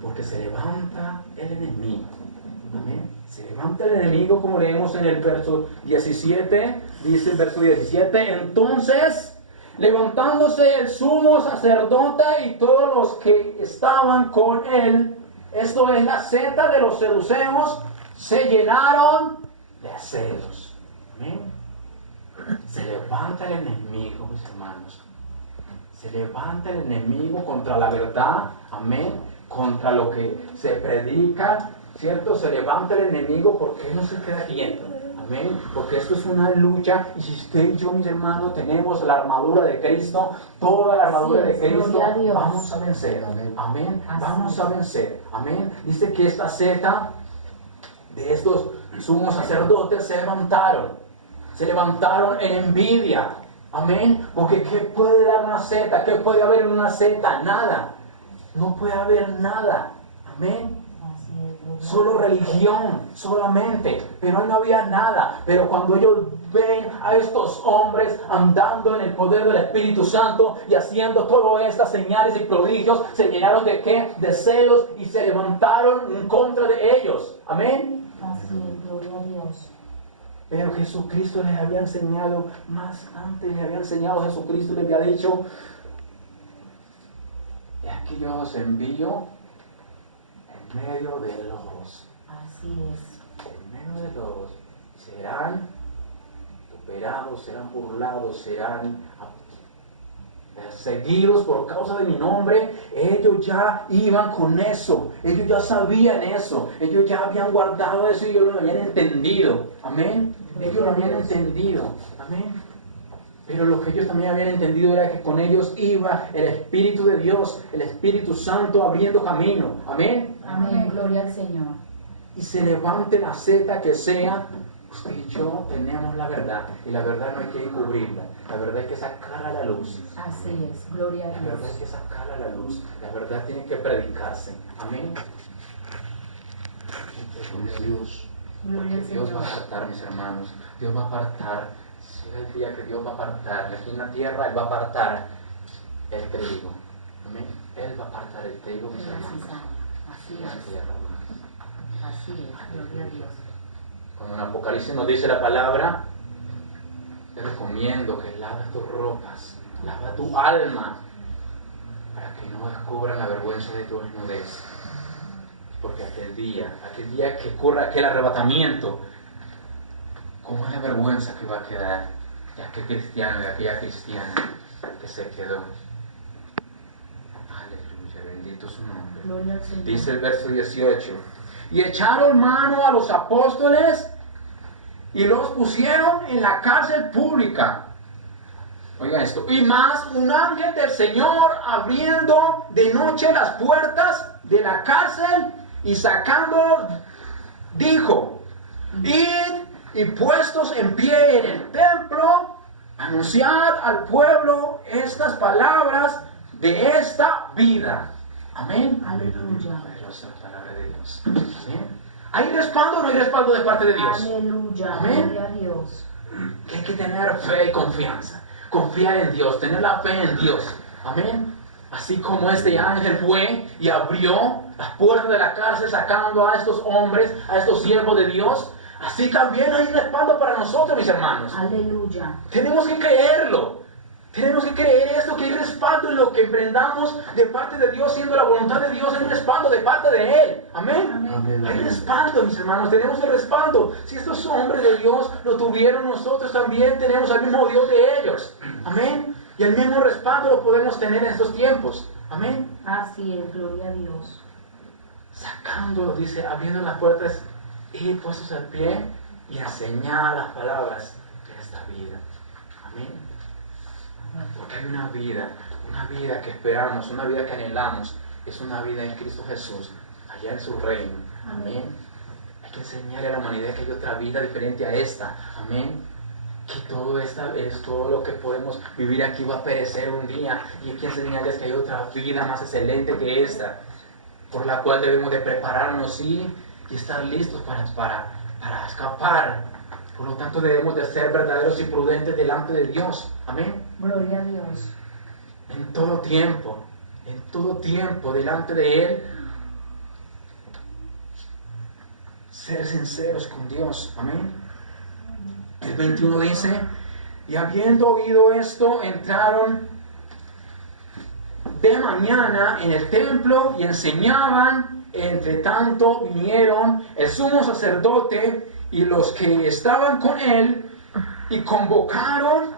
Porque se levanta el enemigo. Amén. Se levanta el enemigo, como leemos en el verso 17, dice el verso 17, entonces, levantándose el sumo sacerdote y todos los que estaban con él, esto es la secta de los seduceos, se llenaron de celos. Amén. Se levanta el enemigo, mis hermanos. Se levanta el enemigo contra la verdad, amén, contra lo que se predica, ¿cierto? Se levanta el enemigo porque él no se queda quieto, amén, porque esto es una lucha. Y si usted y yo, mis hermanos, tenemos la armadura de Cristo, toda la armadura de Cristo, vamos a vencer, amén, vamos a vencer, amén. Dice que esta secta de estos sumos sacerdotes se levantaron en envidia, amén, porque ¿qué puede dar una secta? ¿Qué puede haber en una secta? Nada, no puede haber nada, amén. Solo religión, solamente, pero no había nada. Pero cuando ellos ven a estos hombres andando en el poder del Espíritu Santo y haciendo todas estas señales y prodigios, se llenaron de ¿qué? De celos, y se levantaron en contra de ellos, amén. Así es, gloria a Dios. Pero Jesucristo les había enseñado, más antes les había enseñado, Jesucristo les había dicho, y aquí yo os envío en medio de lobos. Así es. En medio de lobos. Serán superados, serán burlados, serán perseguidos por causa de mi nombre. Ellos ya iban con eso, ellos ya sabían eso, ellos ya habían guardado eso y ellos lo habían entendido, amén. Ellos lo habían entendido, amén. Pero lo que ellos también habían entendido era que con ellos iba el Espíritu de Dios, el Espíritu Santo abriendo camino. Amén. Amén. Gloria al Señor. Y se levante la seta que sea, usted y yo tenemos la verdad. Y la verdad no hay que encubrirla. La verdad hay que sacarla a la luz. Así es. Gloria a La verdad hay Dios. que sacarla a la luz. La verdad tiene que predicarse. Amén. Gloria a Dios. Gloria al Dios va a Señor. apartar, mis hermanos. Dios va a apartar. Llega el día que Dios va a apartar. Aquí en la tierra Él va a apartar el trigo. Amén. Él va a apartar el trigo, mis hermanos. Así En la es. tierra, hermanos. Así es. Gloria a Dios. Cuando en Apocalipsis nos dice la palabra, te recomiendo que laves tus ropas, lava tu alma, para que no descubran la vergüenza de tu desnudez. Porque aquel día que ocurra aquel arrebatamiento, ¿cómo es la vergüenza que va a quedar de aquel cristiano, de aquella cristiana que se quedó? Aleluya, bendito su nombre. Gloria al Señor. Dice el verso 18. Y echaron mano a los apóstoles y los pusieron en la cárcel pública. Oigan esto. Y más un ángel del Señor abriendo de noche las puertas de la cárcel y sacándolos, dijo: id y puestos en pie en el templo, anunciad al pueblo estas palabras de esta vida. Amén. Aleluya. Poderosa palabra de Dios. Amén. ¿Hay respaldo o no hay respaldo de parte de Dios? Aleluya. Amén. Gloria a Dios. Que hay que tener fe y confianza. Confiar en Dios, tener la fe en Dios. Amén. Así como este ángel fue y abrió las puertas de la cárcel sacando a estos hombres, a estos siervos de Dios, así también hay respaldo para nosotros, mis hermanos. Aleluya. Tenemos que creerlo. Tenemos que creer esto, que hay respaldo en lo que emprendamos de parte de Dios, siendo la voluntad de Dios, hay respaldo de parte de Él. Amén. Amén. Hay respaldo, mis hermanos, tenemos el respaldo. Si estos hombres de Dios lo tuvieron, nosotros también tenemos al mismo Dios de ellos. Amén. Y el mismo respaldo lo podemos tener en estos tiempos. Amén. Así es. Gloria a Dios. Sacándolo, dice, abriendo las puertas y puestos al pie y enseñar las palabras de esta vida. Amén. Porque hay una vida que esperamos, una vida que anhelamos, es una vida en Cristo Jesús, allá en su reino. Amén. Hay que enseñarle a la humanidad que hay otra vida diferente a esta. Amén. Que todo esta es todo lo que podemos vivir aquí va a perecer un día, y hay que enseñarles que hay otra vida más excelente que esta, por la cual debemos de prepararnos y estar listos para escapar. Por lo tanto, debemos de ser verdaderos y prudentes delante de Dios. Amén. Gloria a Dios. En todo tiempo delante de Él, ser sinceros con Dios. Amén. El 21 dice: y habiendo oído esto, entraron de mañana en el templo y enseñaban. Entre tanto vinieron el sumo sacerdote y los que estaban con él, y convocaron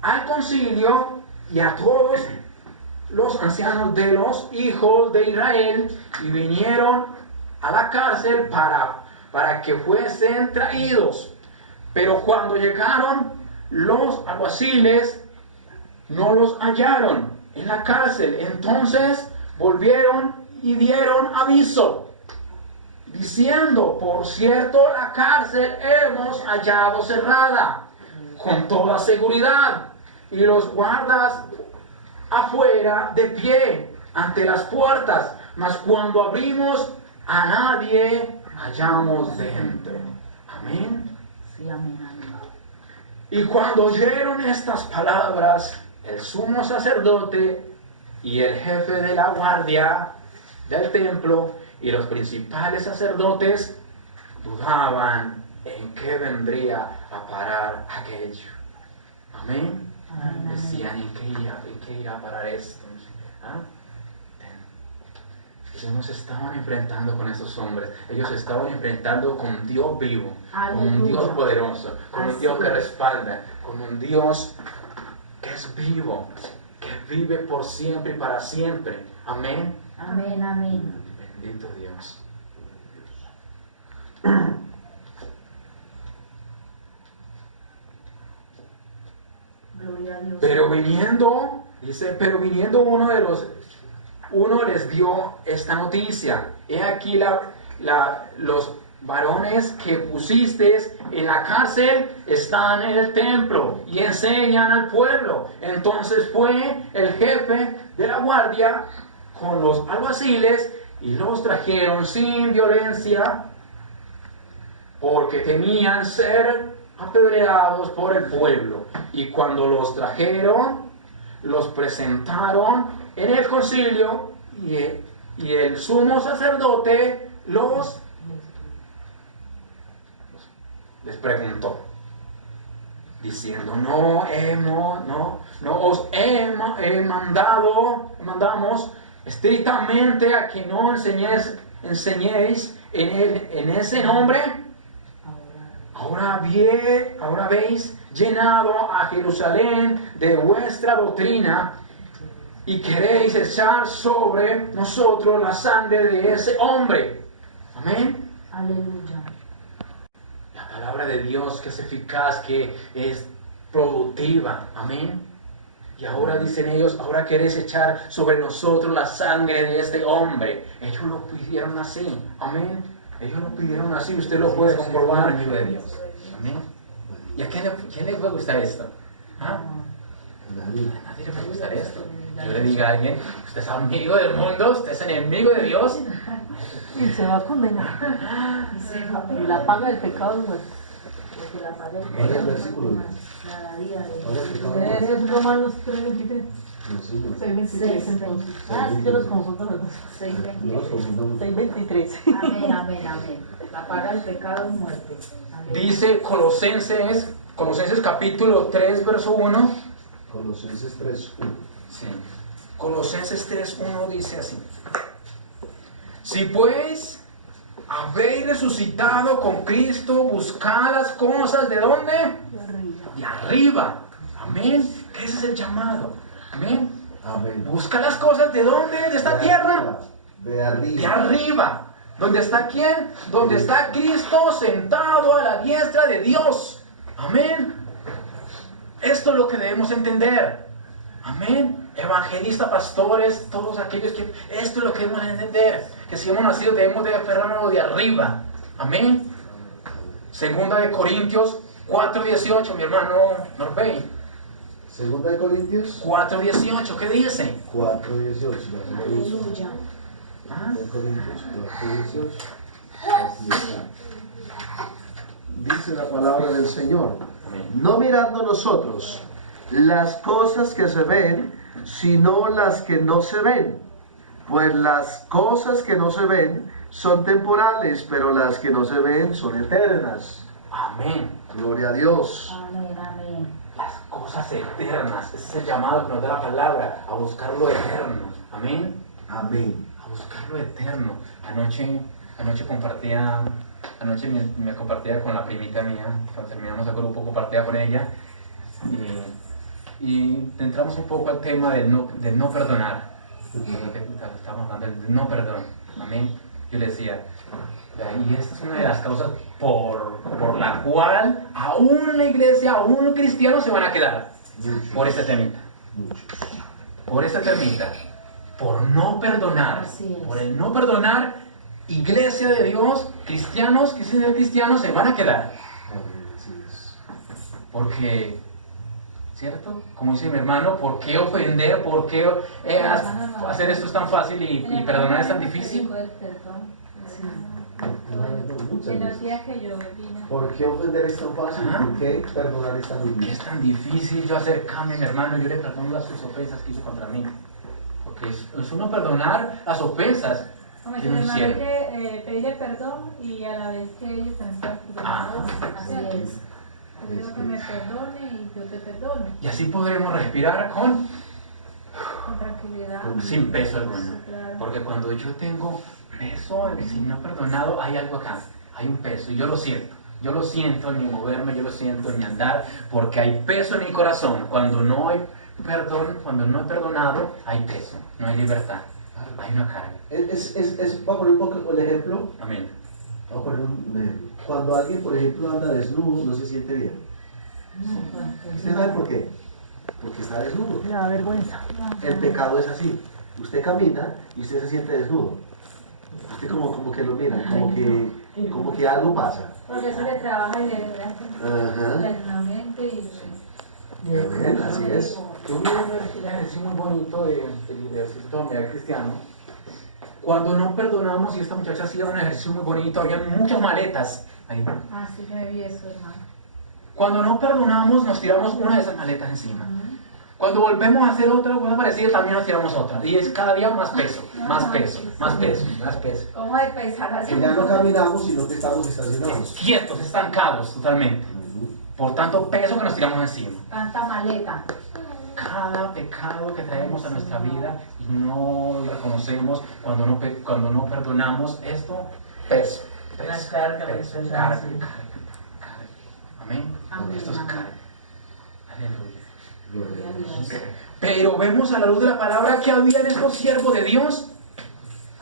al concilio y a todos los ancianos de los hijos de Israel, y vinieron a la cárcel para que fuesen traídos. Pero cuando llegaron los alguaciles, no los hallaron en la cárcel. Entonces volvieron y dieron aviso, diciendo: por cierto, la cárcel hemos hallado cerrada con toda seguridad, y los guardas afuera de pie ante las puertas, mas cuando abrimos, a nadie hallamos dentro. Amén. Sí, amén, amén. Y cuando oyeron estas palabras, el sumo sacerdote y el jefe de la guardia del templo y los principales sacerdotes dudaban en qué vendría a parar aquello. Amén. Amén. Decían: ¿en qué irá a parar esto? ¿Ah? Ellos no se estaban enfrentando con esos hombres. Ellos se estaban enfrentando con un Dios vivo, con un Aleluya. Dios poderoso, con un Así Dios que es. respalda, con un Dios que es vivo, que vive por siempre y para siempre. Amén. Amén, amén. Bendito Dios. Gloria a Dios. Pero viniendo, dice, pero viniendo uno les dio esta noticia. He aquí los varones que pusiste en la cárcel están en el templo y enseñan al pueblo. Entonces fue el jefe de la guardia con los alguaciles y los trajeron sin violencia, porque temían ser apedreados por el pueblo. Y cuando los trajeron, los presentaron en el concilio, y el sumo sacerdote les preguntó, diciendo, no os mandamos estrictamente a que no enseñéis en ese nombre. Ahora habéis llenado a Jerusalén de vuestra doctrina y queréis echar sobre nosotros la sangre de ese hombre. Amén. Aleluya. La palabra de Dios que es eficaz, que es productiva. Amén. Y ahora dicen ellos, ahora queréis echar sobre nosotros la sangre de este hombre. Ellos lo pidieron así. Amén. Ellos lo pidieron así. Usted lo puede comprobar, amigo de Dios. Amén. ¿Y a quién le puede gustar esto? ¿Ah? A nadie le puede gustar esto. Yo le diga a alguien, usted es amigo del mundo, usted es enemigo de Dios. Y se va a condenar. Y la paga del pecado es muerte. Porque la paga del ¿Cuál es el versículo? cada día Ese es Romanos 3:23. 6:23 6:23. entonces. Ah, sí, yo los confundo los dos. 6:23. Amén, amén, amén. La paga del pecado es muerte. Amén. Dice Colosenses capítulo 3, verso 1. Colosenses 3:1. Sí. Colosenses 3:1 dice así. Si pues habéis resucitado con Cristo, buscad las cosas ¿de dónde? De arriba. Amén. Ese es el llamado. Amén. Amén. Busca las cosas ¿de dónde? De esta tierra. De arriba. De arriba. ¿Dónde está quién? Donde está Cristo sentado a la diestra de Dios. Amén. Esto es lo que debemos entender. Amén. Evangelistas, pastores, todos aquellos que... Esto es lo que debemos entender. Que si hemos nacido debemos de aferrarnos de arriba. Amén. Segunda de Corintios 4:18, mi hermano Norbey. Segunda de Corintios 4:18, ¿qué dice? 4:18. Aleluya. ¿Ah? De Corintios 4:18. Así está. Dice la palabra del Señor. Amén. No mirando nosotros las cosas que se ven, sino las que no se ven. Pues las cosas que no se ven son temporales, pero las que no se ven son eternas. Amén. Gloria a Dios. Amén, amén. Las cosas eternas. Ese es el llamado que nos da la palabra. A buscar lo eterno. Amén. Amén. A buscar lo eterno. Anoche me compartía con la primita mía. Cuando terminamos el grupo, compartía con ella. Y entramos un poco al tema del no perdonar. Estamos hablando del no perdón. Amén. Yo le decía, y esta es una de las causas por la cual aún la iglesia, aún los cristianos se van a quedar. Muchos. Por ese temita. Muchos. Por esa termita, por no perdonar, Así es. por el no perdonar, iglesia de Dios, cristianos se van a quedar. Amén. Así es. Porque, ¿cierto? Como dice mi hermano, ¿por qué ofender? ¿Por qué hacer esto es tan fácil y perdonar es tan difícil? Muchas Se nos veces. decía que yo vine. ¿Por qué ofender es tan fácil? Ajá. ¿Por qué perdonar es tan ¿Por qué difícil? es tan difícil yo acercarme a mi hermano? Yo le perdono las sus ofensas que hizo contra mí. Porque es uno perdonar las ofensas Hombre, que que nos el hermano hay hicieron. que pedirle perdón y a la vez que ellos también están Ah. perdonados. Así es. Yo quiero que me perdone y yo te perdono. Y así podremos respirar Con tranquilidad. sin peso alguno. Sí, claro. Porque cuando yo tengo peso, si no he perdonado, hay algo acá, hay un peso, y yo lo siento en mi moverme, yo lo siento en mi andar, porque hay peso en mi corazón. Cuando no hay perdón, cuando no he perdonado, hay peso, no hay libertad, hay una carga. Voy a poner un poco el ejemplo. Amén. Voy a poner un ejemplo. Cuando alguien, por ejemplo, anda desnudo, no se siente bien. ¿Usted sabe por qué? porque está desnudo. Me da vergüenza. El pecado es así. Usted camina y usted se siente desnudo. Usted como que lo mira, como que algo pasa. Porque eso le trabaja y le Ajá. la mente y... Amén, así es. Yo vi un ejercicio muy bonito del ejercicio familiar cristiano. Cuando no perdonamos, y esta muchacha hacía un ejercicio muy bonito, había muchas maletas ahí. Ah, sí, me vi eso, hermano. Cuando no perdonamos, nos tiramos una de esas maletas encima. Cuando volvemos a hacer otra cosa parecida, también nos tiramos otra. Y es cada día más peso, más peso, más peso, más peso. ¿Cómo de pensar así? Que ya no caminamos, sino que estamos estacionados. Quietos, estancados totalmente. Por tanto peso que nos tiramos encima. Tanta maleta. Cada pecado que traemos a nuestra vida y no lo reconocemos, cuando no perdonamos, esto, peso. Una carga, peso, peso, carga, sí. carga. Amén. Amén, Esto es amén. carga. Aleluya. Gloria a Dios. Pero vemos a la luz de la palabra que había en estos siervos de Dios.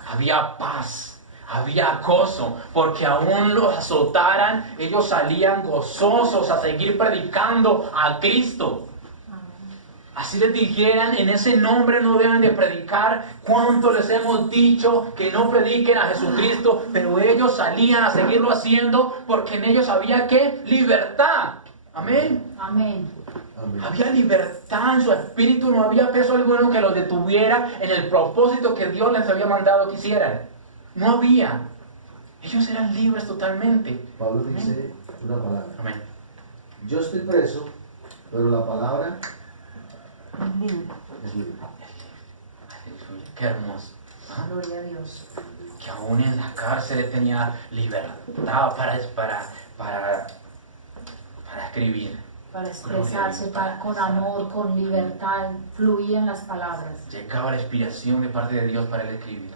Había paz, había gozo, porque aún los azotaran, ellos salían gozosos a seguir predicando a Cristo. Así les dijeran, en ese nombre no deben de predicar. ¿Cuánto les hemos dicho que no prediquen a Jesucristo? Pero ellos salían a seguirlo haciendo porque en ellos había ¿qué? Libertad. Amén. Amén. Amén. Había libertad en su espíritu, no había peso alguno que los detuviera en el propósito que Dios les había mandado que hicieran. No había. Ellos eran libres totalmente. Pablo dice una palabra. Amén. Yo estoy preso, pero la palabra Libre. es libre. Aleluya, qué hermoso. ¿Ah? Gloria a Dios. Que aún en la cárcel tenía libertad para escribir. Para expresarse con amor, con libertad, fluían las palabras. Llegaba la inspiración de parte de Dios para él escribir.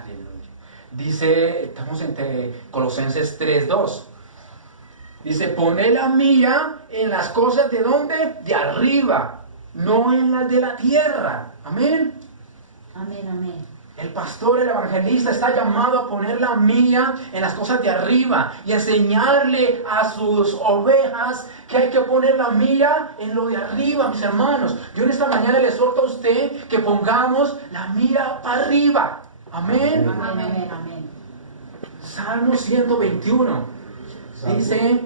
Aleluya. Dice, estamos en Colosenses 3:2. Dice, poné la mira en las cosas de ¿dónde? De arriba, no en las de la tierra. Amén. Amén, amén. El pastor, el evangelista está llamado a poner la mira en las cosas de arriba y enseñarle a sus ovejas que hay que poner la mira en lo de arriba, mis hermanos. Yo en esta mañana le exhorto a usted que pongamos la mira para arriba. Amén. Amén, amén, amén. Salmo 121 dice,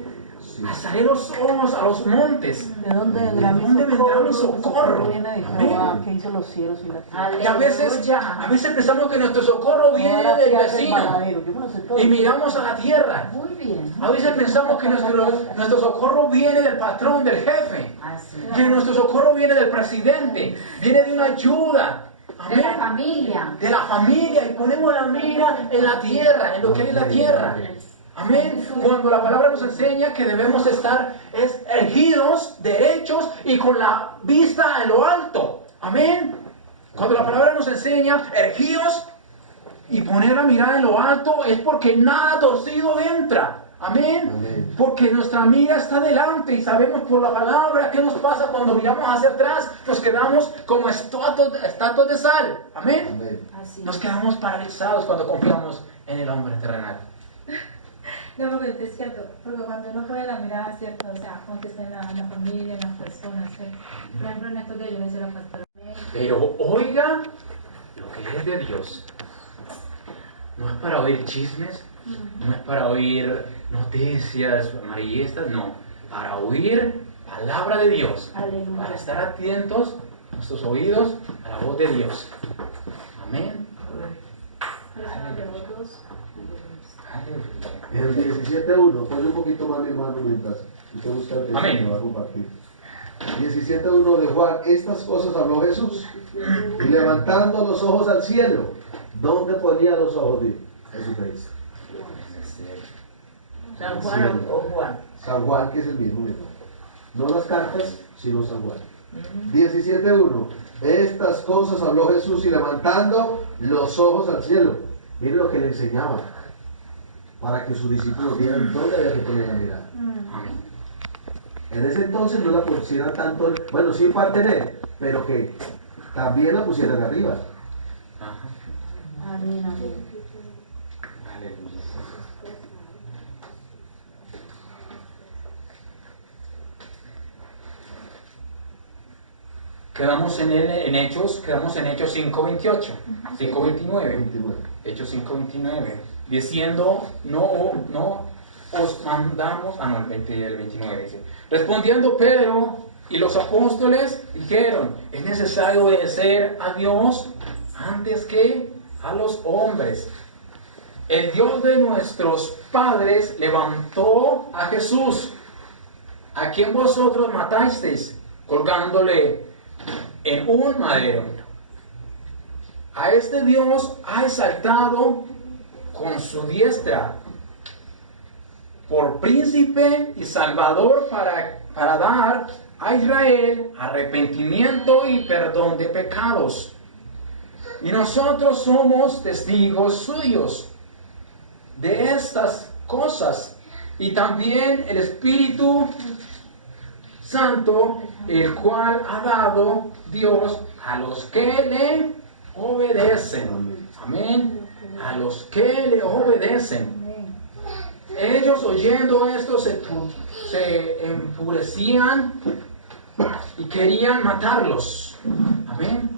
Sí. alzaré los ojos a los montes. ¿De dónde vendrá ¿De mi dónde socorro? vendrá mi socorro? Viene de Amén. Jehová, que hizo los cielos y la tierra. Y a veces pensamos que nuestro socorro viene Ahora del fíjate el vecino panadero, yo me lo sé todo. y miramos a la tierra. Muy bien. A veces pensamos que nuestro socorro viene del patrón, del jefe, Así. que nuestro socorro viene del presidente, viene de una ayuda. De la Amén. familia. De la familia, y ponemos la mira en la tierra, en lo que es la tierra. Amén. Cuando la palabra nos enseña que debemos estar erguidos, derechos y con la vista en lo alto. Amén. Cuando la palabra nos enseña erguidos y poner la mirada en lo alto, es porque nada torcido entra. Amén. Amén. Porque nuestra mira está delante y sabemos por la palabra qué nos pasa cuando miramos hacia atrás. Nos quedamos como estatuas de sal. Amén. Amén. Así. Nos quedamos paralizados cuando confiamos en el hombre terrenal. No, porque es cierto, porque cuando uno pone la mirada, ¿cierto? O sea, aunque esté en la familia, en las personas, ¿cierto? Por ejemplo, en estos días yo le decía a la pastora, Pero oiga lo que es de Dios. No es para oír chismes, no es para oír noticias amarillistas, no. Para oír palabra de Dios. aleluya. Para estar atentos nuestros oídos a la voz de Dios. Amén. En el 17.1, ponle un poquito más mi hermano mientras usted busca el texto Amén. que va a compartir. 17.1 de Juan, estas cosas habló Jesús y levantando los ojos al cielo, ¿dónde ponía los ojos de Jesucristo? San Juan o Juan. San Juan, que es el mismo, mi hermano. No las cartas, sino San Juan. 17.1, estas cosas habló Jesús y levantando los ojos al cielo. Mire lo que le enseñaba, para que sus discípulos vieran dónde había que poner la mirada. Amén. En ese entonces no la pusieran tanto, bueno, sí parte de él, pero que también la pusieran arriba. Ajá. Amén, amén. Aleluya. Quedamos en Hechos 5:28, 5:29. Hechos 5:29. Diciendo, no os mandamos, el 29 dice. Respondiendo Pedro y los apóstoles dijeron, es necesario obedecer a Dios antes que a los hombres. El Dios de nuestros padres levantó a Jesús, a quien vosotros matasteis, colgándole en un madero. A este Dios ha exaltado con su diestra por príncipe y salvador para dar a Israel arrepentimiento y perdón de pecados. Y nosotros somos testigos suyos de estas cosas. Y también el Espíritu Santo, el cual ha dado Dios a los que le obedecen. Amén. A los que le obedecen. Ellos oyendo esto se enfurecían y querían matarlos. Amén.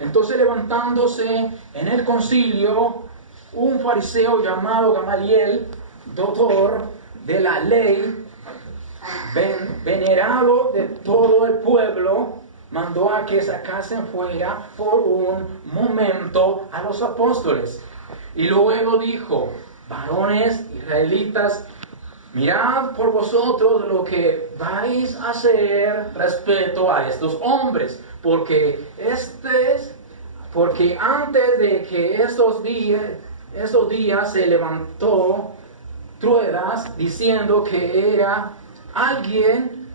Entonces, levantándose en el concilio un fariseo llamado Gamaliel, doctor de la ley, venerado de todo el pueblo, mandó a que sacasen fuera por un momento a los apóstoles. Y luego dijo, varones israelitas, mirad por vosotros lo que vais a hacer respecto a estos hombres, porque antes de que estos días se levantó Truedas diciendo que era alguien,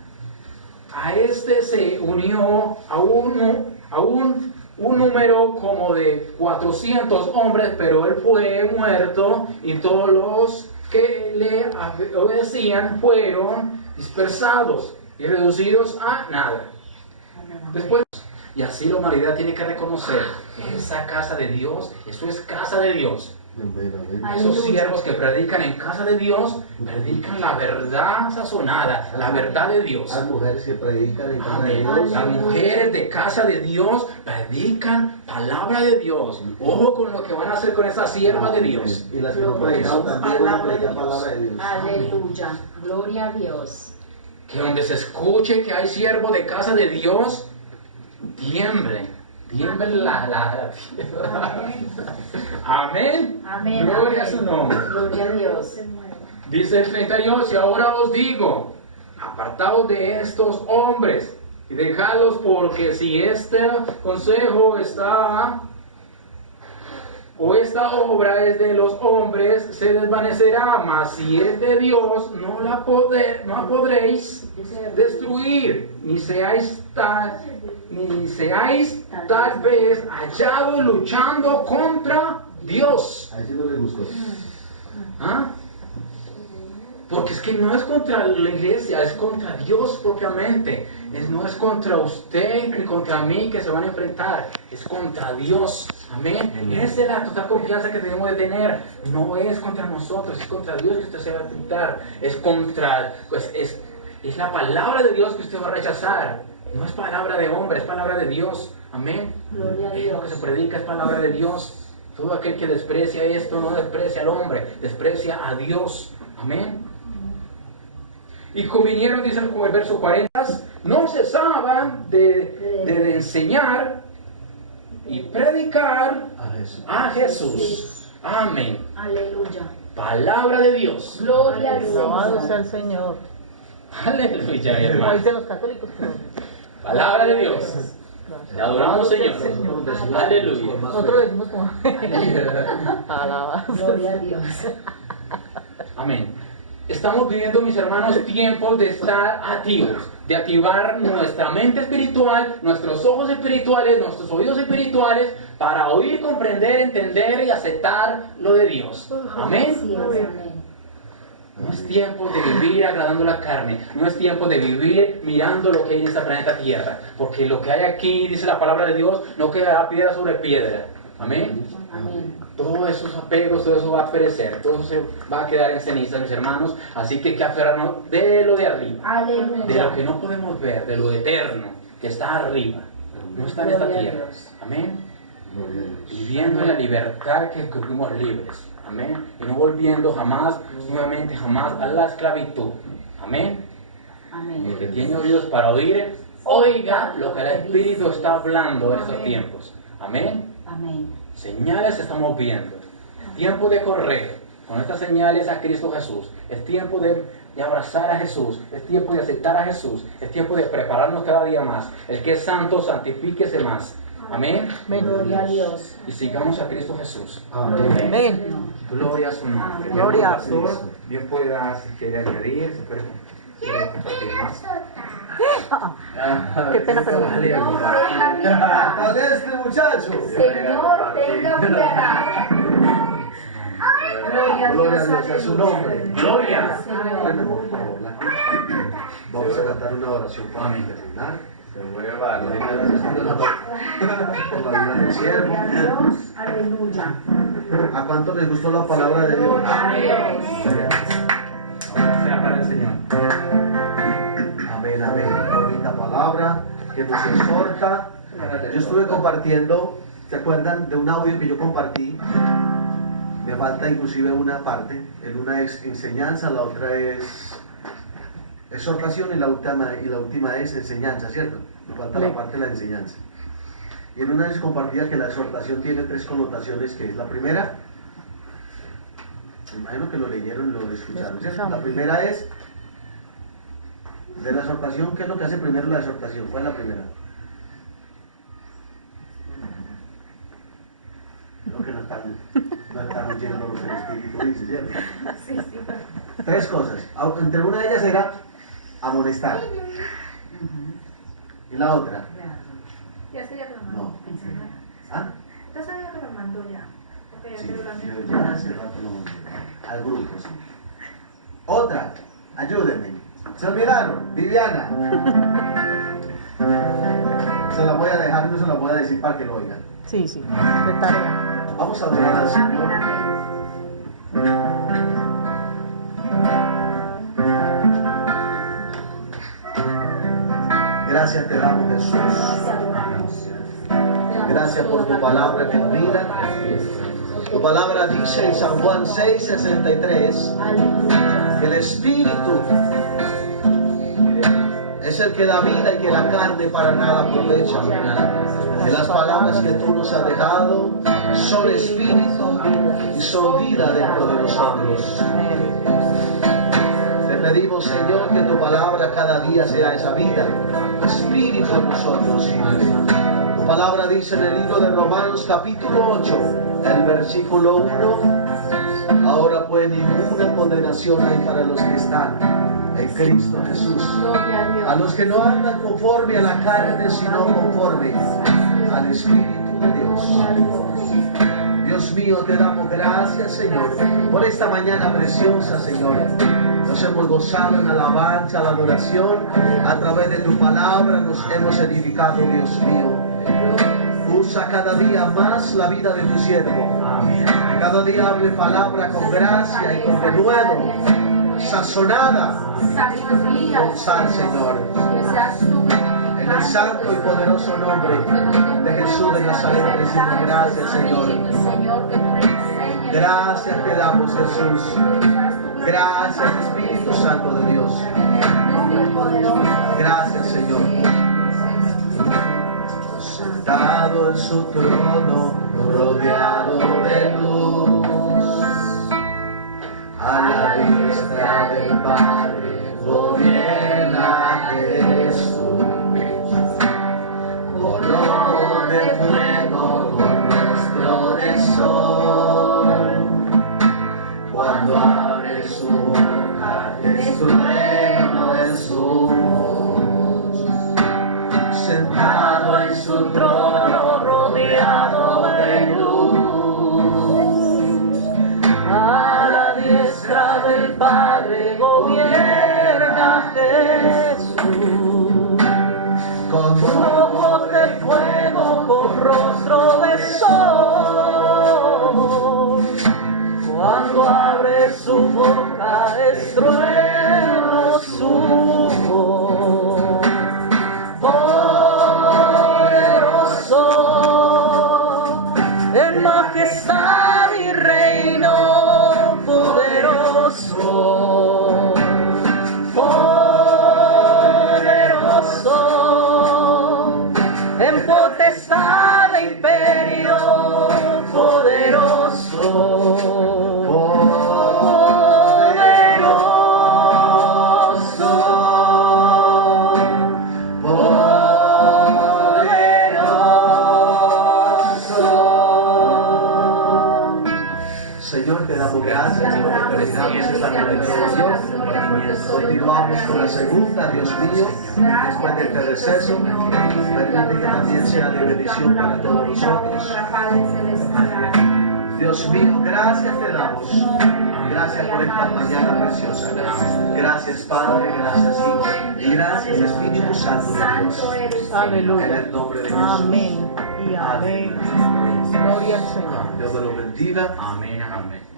a este se unió a un número como de 400 hombres, pero él fue muerto y todos los que le obedecían fueron dispersados y reducidos a nada. Después, y así la humanidad tiene que reconocer que esa casa de Dios, eso es casa de Dios. Esos siervos que predican en casa de Dios, predican la verdad sazonada, la verdad de Dios. Las mujeres que predican en casa de Amén. Dios. Las mujeres de casa de Dios predican palabra de Dios. Ojo con lo que van a hacer con esa sierva de Dios. Y las que no predican también van a predicar palabra de Dios. Aleluya. Gloria a Dios. Que donde se escuche que hay siervo de casa de Dios, tiemble la tierra. Amén. Amén. Gloria a Amén. su nombre. Gloria a Dios. Dice el 38, y ahora os digo, apartaos de estos hombres y dejadlos, porque si este consejo esta obra es de los hombres, se desvanecerá, mas si es de Dios, no la podréis destruir, ni seáis tal vez hallados luchando contra Dios. A ese no le gustó. ¿Ah? Porque es que no es contra la iglesia, es contra Dios propiamente. No es contra usted ni contra mí que se van a enfrentar, es contra Dios. Amén. Esa es la total confianza que debemos de tener. No es contra nosotros, es contra Dios que usted se va a enfrentar. Es la palabra de Dios que usted va a rechazar. No es palabra de hombre, es palabra de Dios. Amén. Gloria a Es lo que Dios. se predica, es palabra de Dios. Todo aquel que desprecia esto no desprecia al hombre, desprecia a Dios. Amén. Y convinieron, dice el verso 40, no cesaban de enseñar y predicar a Jesús. Amén. Aleluya. Palabra de Dios. Gloria a Alabado Dios. sea el Señor. Aleluya, mi Como hermano. dicen los católicos, pero Palabra de Dios. Te adoramos, Señor. Aleluya. nosotros le decimos como alabado. Gloria a Dios. Amén. Estamos viviendo, mis hermanos, tiempos de estar activos, de activar nuestra mente espiritual, nuestros ojos espirituales, nuestros oídos espirituales, para oír, comprender, entender y aceptar lo de Dios. Amén. Así es, amén. No es tiempo de vivir agradando la carne, no es tiempo de vivir mirando lo que hay en esta planeta Tierra, porque lo que hay aquí, dice la palabra de Dios, no quedará piedra sobre piedra. Amén. Amén. Todos esos apegos, todo eso va a perecer, todo eso se va a quedar en ceniza, mis hermanos. Así que hay que aferrarnos de lo de arriba, de lo Aleluya. que no podemos ver, de lo eterno. que está arriba, no está en esta tierra. Amén. Viviendo en la libertad que fuimos libres. Amén. Y no volviendo jamás, nuevamente jamás a la esclavitud. Amén. El que tiene oídos para oír, oiga lo que el Espíritu está hablando en estos tiempos. Amén. Señales estamos viendo. Tiempo de correr con estas señales a Cristo Jesús. Es tiempo de abrazar a Jesús. Es tiempo de aceptar a Jesús. Es tiempo de prepararnos cada día más. El que es santo, santifíquese más. Amén. Gloria a Dios. Y sigamos a Cristo Jesús. Amén. Gloria a su nombre. Gloria a Pastor, Dios. bien pueda, si quiere añadir, si puede compartir más. Qué pena, pero Señor, tenga piedad. ¿Cuál es este muchacho? Señor, tenga piedad. Gloria a Dios a su nombre. Gloria. Señor. Bueno, por favor, vamos a cantar una oración para terminar. Por la vida del siervo. Gloria a Dios. Aleluya. ¿A cuánto les gustó la palabra de Dios? Amén. Sea para el Señor. Amén, amén. Bonita palabra que nos exhorta. Yo estuve compartiendo, ¿se acuerdan de un audio que yo compartí? Me falta inclusive una parte. En una es enseñanza, la otra es exhortación y la última es enseñanza, ¿cierto? Me falta la parte de la enseñanza. Y en una vez compartía que la exhortación tiene 3 connotaciones, que es la primera, me imagino que lo leyeron y lo escucharon, ¿cierto? La primera es de la exhortación. ¿Qué es lo que hace primero la exhortación? ¿Cuál es la primera? Creo que no están oyendo lo que el Espíritu dice, ¿cierto? 3 cosas. Entre una de ellas era amonestar. ¿Y la otra? Ya se ya te lo mandó. No. ¿Ah? Entonces ya te lo mandó ya. Porque ya Sí, te lo mandó. yo ya hace rato lo mandé. Al grupo, sí. Otra, ayúdenme. ¿Se olvidaron? Viviana. Se la voy a dejar y no se la voy a decir para que lo oigan. Sí, sí, de tarea. Vamos a adorar al Señor. Gracias te damos, Jesús. Gracias por tu palabra que es vida. Tu palabra dice en San Juan 6:63 que el Espíritu es el que da vida y que la carne para nada aprovecha. Y las palabras que tú nos has dejado son espíritu y son vida dentro de nosotros. Te pedimos, Señor, que tu palabra cada día sea esa vida, espíritu en nosotros. Tu palabra dice en el libro de Romanos capítulo 8, el versículo 1, ahora pues ninguna condenación hay para los que están en Cristo Jesús. A los que no andan conforme a la carne, sino conforme al Espíritu de Dios. Dios mío, te damos gracias, Señor, por esta mañana preciosa, Señor. Nos hemos gozado en alabanza, la adoración. A través de tu palabra nos hemos edificado, Dios mío. Usa cada día más la vida de tu siervo. Cada día hable palabra con gracia y con denuedo, sazonada con sal, Señor. En el santo y poderoso nombre de Jesús de Nazaret, te decimos gracias, Señor. Gracias te damos, Jesús. Gracias, Espíritu Santo de Dios. Gracias, Señor. Sentado en su trono, rodeado de luz, a la diestra del Padre gobierna Jesús. Con ojo de fuego, con rostro de sol, cuando abre su boca, es trueno en su voz. Sentado en su trono, rodeado de luz, A la diestra del Padre gobierna Jesús. con Con ojos de fuego, con rostro de sol. Cuando abre su boca, es trueno su voz. potestad e imperio poderoso. Señor, te damos gracias porque terminamos esta conexión. Continuamos con la segunda, Dios mío, después de este receso. Permite que también sea de bendición para todos nosotros. Dios mío, gracias te damos. Gracias por esta mañana preciosa. Gracias Padre, gracias Hijo y gracias Espíritu Santo de Dios. Aleluya. En el nombre de Jesús. Amén y amén. Gloria al Señor. Dios me lo bendiga. Amén, amén.